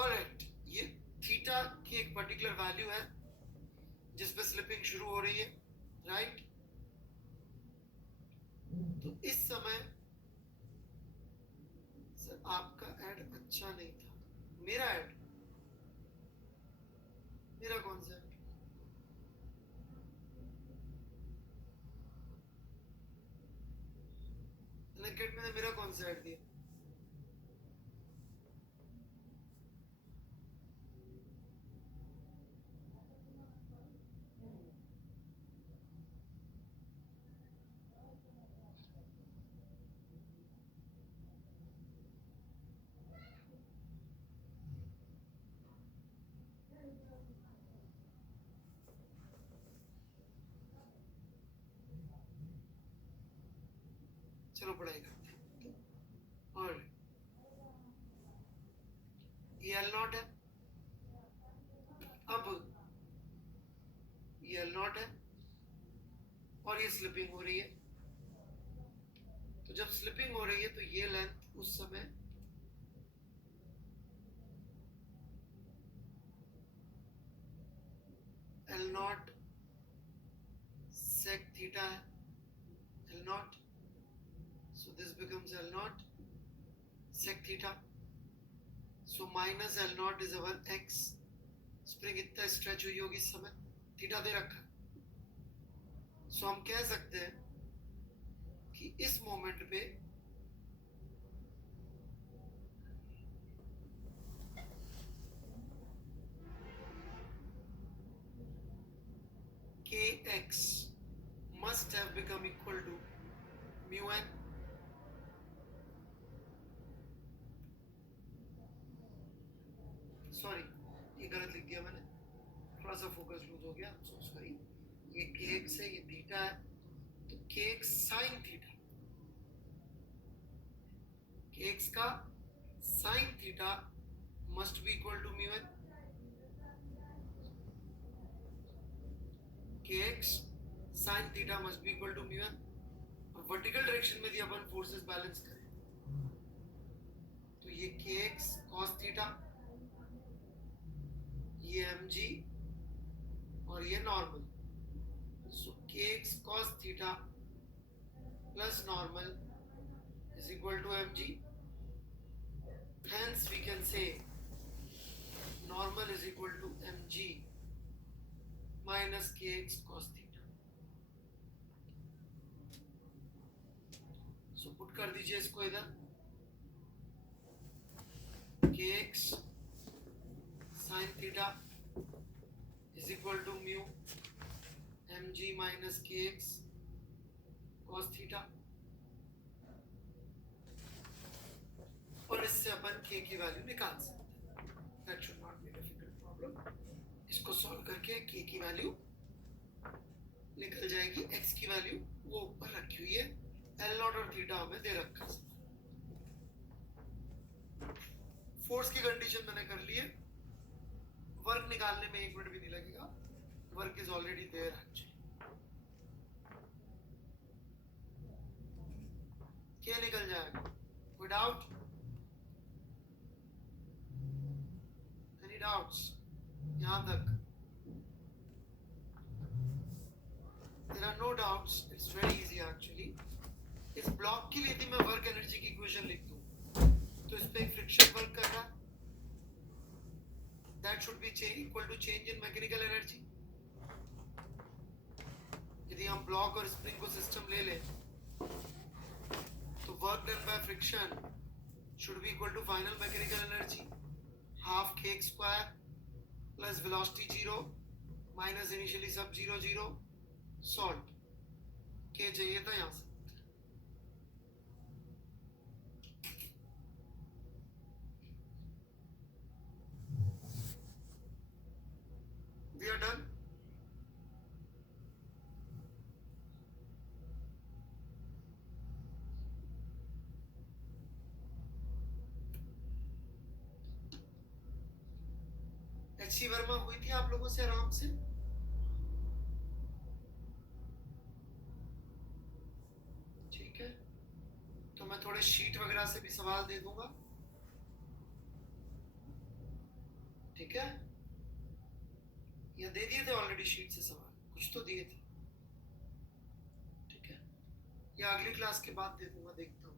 ऑलराइट, ये थीटा की एक पर्टिकुलर वैल्यू है जिस पे स्लिपिंग शुरू हो रही है, राइट। तो इस समय सर आपका ऐड अच्छा नहीं था। मेरा ऐड? मेरा कौन सा ऐड? लिंकेड में मेरा कौन सा ऐड दिया? चलो पढ़ाई करते हैं। और ये एल नॉट है, अब ये एल नॉट है और ये स्लिपिंग हो रही है। तो जब स्लिपिंग हो रही है तो ये लेंथ उस समय एल नॉट sec theta है, L naught, so this becomes L naught sec theta, so minus L naught is our x। Spring इतना स्ट्रेच हुई होगी इस समय, थीटा दे रखा है। सो हम कह सकते हैं कि इस मोमेंट पे kx must have become equal to mu n। Sorry, ये गलत लिख दिया मैंने, थोड़ा सा फोकस लूज हो गया, सो सॉरी। ये kx है, ये थीटा है, तो kx sin थीटा, kx का sin theta must be equal to mu n। kx sin theta must be equal to mu n। और वर्टिकल डायरेक्शन में यदि अपन फोर्सेस बैलेंस करें तो ये kx cos थीटा, ये mg और ये normal, so kx cos theta plus normal is equal to mg। hence we can say normal is equal to mg minus kx cos theta। so put कर दीजिए इसको इधर, kx sin theta is equal to mu mg minus kx cos theta। और इससे अपन k की वैल्यू निकाल सकते हैं. That should not be difficult problem. इसको सॉल्व करके k की वैल्यू निकल जाएगी. x की वैल्यू वो ऊपर रखी हुई है, L नॉट और थीटा हमें दे रखा है. फोर्स की कंडीशन मैंने कर ली है. वर्क निकालने में 1 मिनट भी नहीं लगेगा. Work is already there actually. क्या निकल जाएगा? कोई डाउट? एनी डाउट्स यहां तक? There are no doubts. It's very easy actually. इस ब्लॉक के लिए यदि मैं वर्क एनर्जी की इक्वेशन लिख दूं तो इस पे एक फ्रिक्शन वर्क कर रहा है. That should be equal to change in mechanical energy. यदि हम ब्लॉक और स्प्रिंग को सिस्टम ले लें तो work done by friction should be equal to final mechanical energy half kx square plus velocity 0 minus initially sub 0 0 solved. k चाहिए था यहाँ से. We are done. H Verma हुई थी आप लोगों से आराम से? ठीक है, तो मैं थोड़े शीट वगैरह से भी सवाल दे दूंगा. ठीक है, या दे दिए थे ऑलरेडी शीट से सवाल? कुछ तो दिए थे. ठीक है, या अगली क्लास के बाद दे दूंगा, देखता हूँ.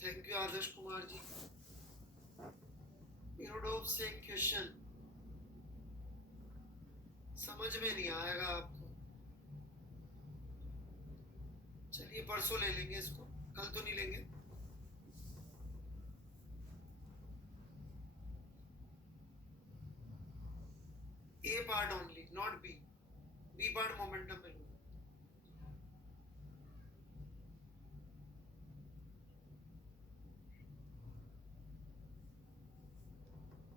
Thank you Adarsh Kumar ji. यूरोडोव से क्वेश्चन समझ में नहीं आएगा आपको. चलिए परसों ले लेंगे इसको, कल तो नहीं लेंगे. A part only, not B. B part momentum में लूंगा.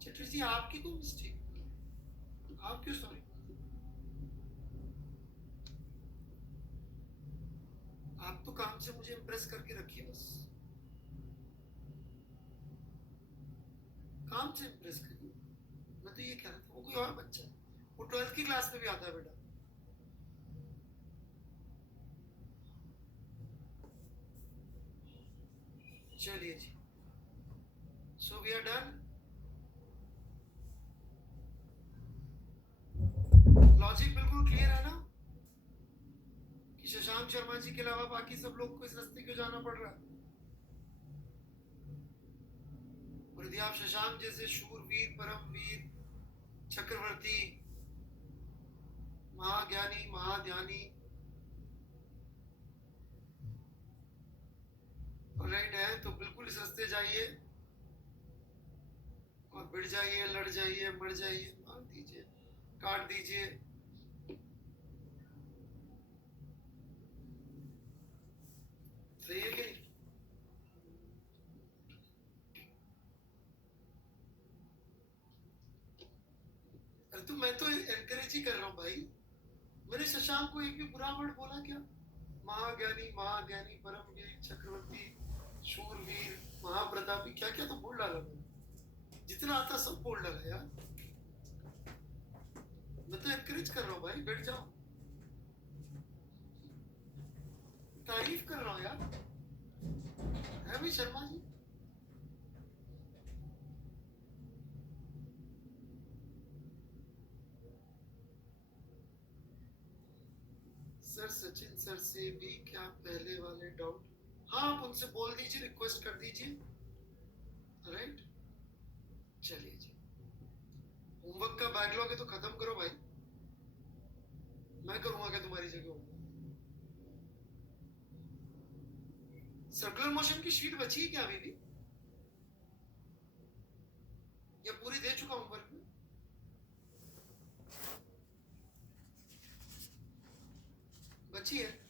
चटर्जी जी आपकी कोई मिस्टेक? आप क्यों सॉरी? आप तो काम से मुझे इम्प्रेस करके रखिए बस. काम से इम्प्रेस करिए. मैं तो ये कह रहा था वो कोई और बच्चा है, वो 12th की क्लास में भी आता है बेटा. चलिए जी, so we are done. Logic बिल्कुल क्लियर है ना कि शशांक शर्मा जी के अलावा बाकी सब लोग को इस रास्ते क्यों जाना पड़ रहा है? और यदि आप शशांक जैसे शूरवीर, परमवीर, चक्रवर्ती, महाज्ञानी, महाध्यानी राइट है तो बिल्कुल इस रास्ते जाइए और बिड़ जाइए, लड़ जाइए, मर जाइए, मार दीजिए, काट दीजिए. सही है कि नहीं? अरे तो मैं तो एनकरेज ही कर रहा हूँ भाई. मैंने शशांक को एक भी बुरा वर्ड बोला क्या? महाज्ञानी, महाज्ञानी, परमवीर, चक्रवर्ती, शूरवीर, महाप्रतापी, क्या क्या तो बोल डाला मैंने. जितना आता सब बोल डाला यार. मैं तो एनकरेज कर रहा हूँ भाई, बैठ जाओ. तारीफ कर रहा हूँ यार. है भाई शर्मा जी? सर सचिन सर से भी क्या पहले वाले डाउट? हाँ आप उनसे बोल दीजिए, रिक्वेस्ट कर दीजिए. राइट, चलिए जी. होमवर्क का बैकलॉग है तो खत्म करो भाई. मैं करूंगा क्या तुम्हारी जगह? सर्कुलर मोशन की शीट बची है क्या अभी भी, या पूरी दे चुका होमवर्क में? अच्छी है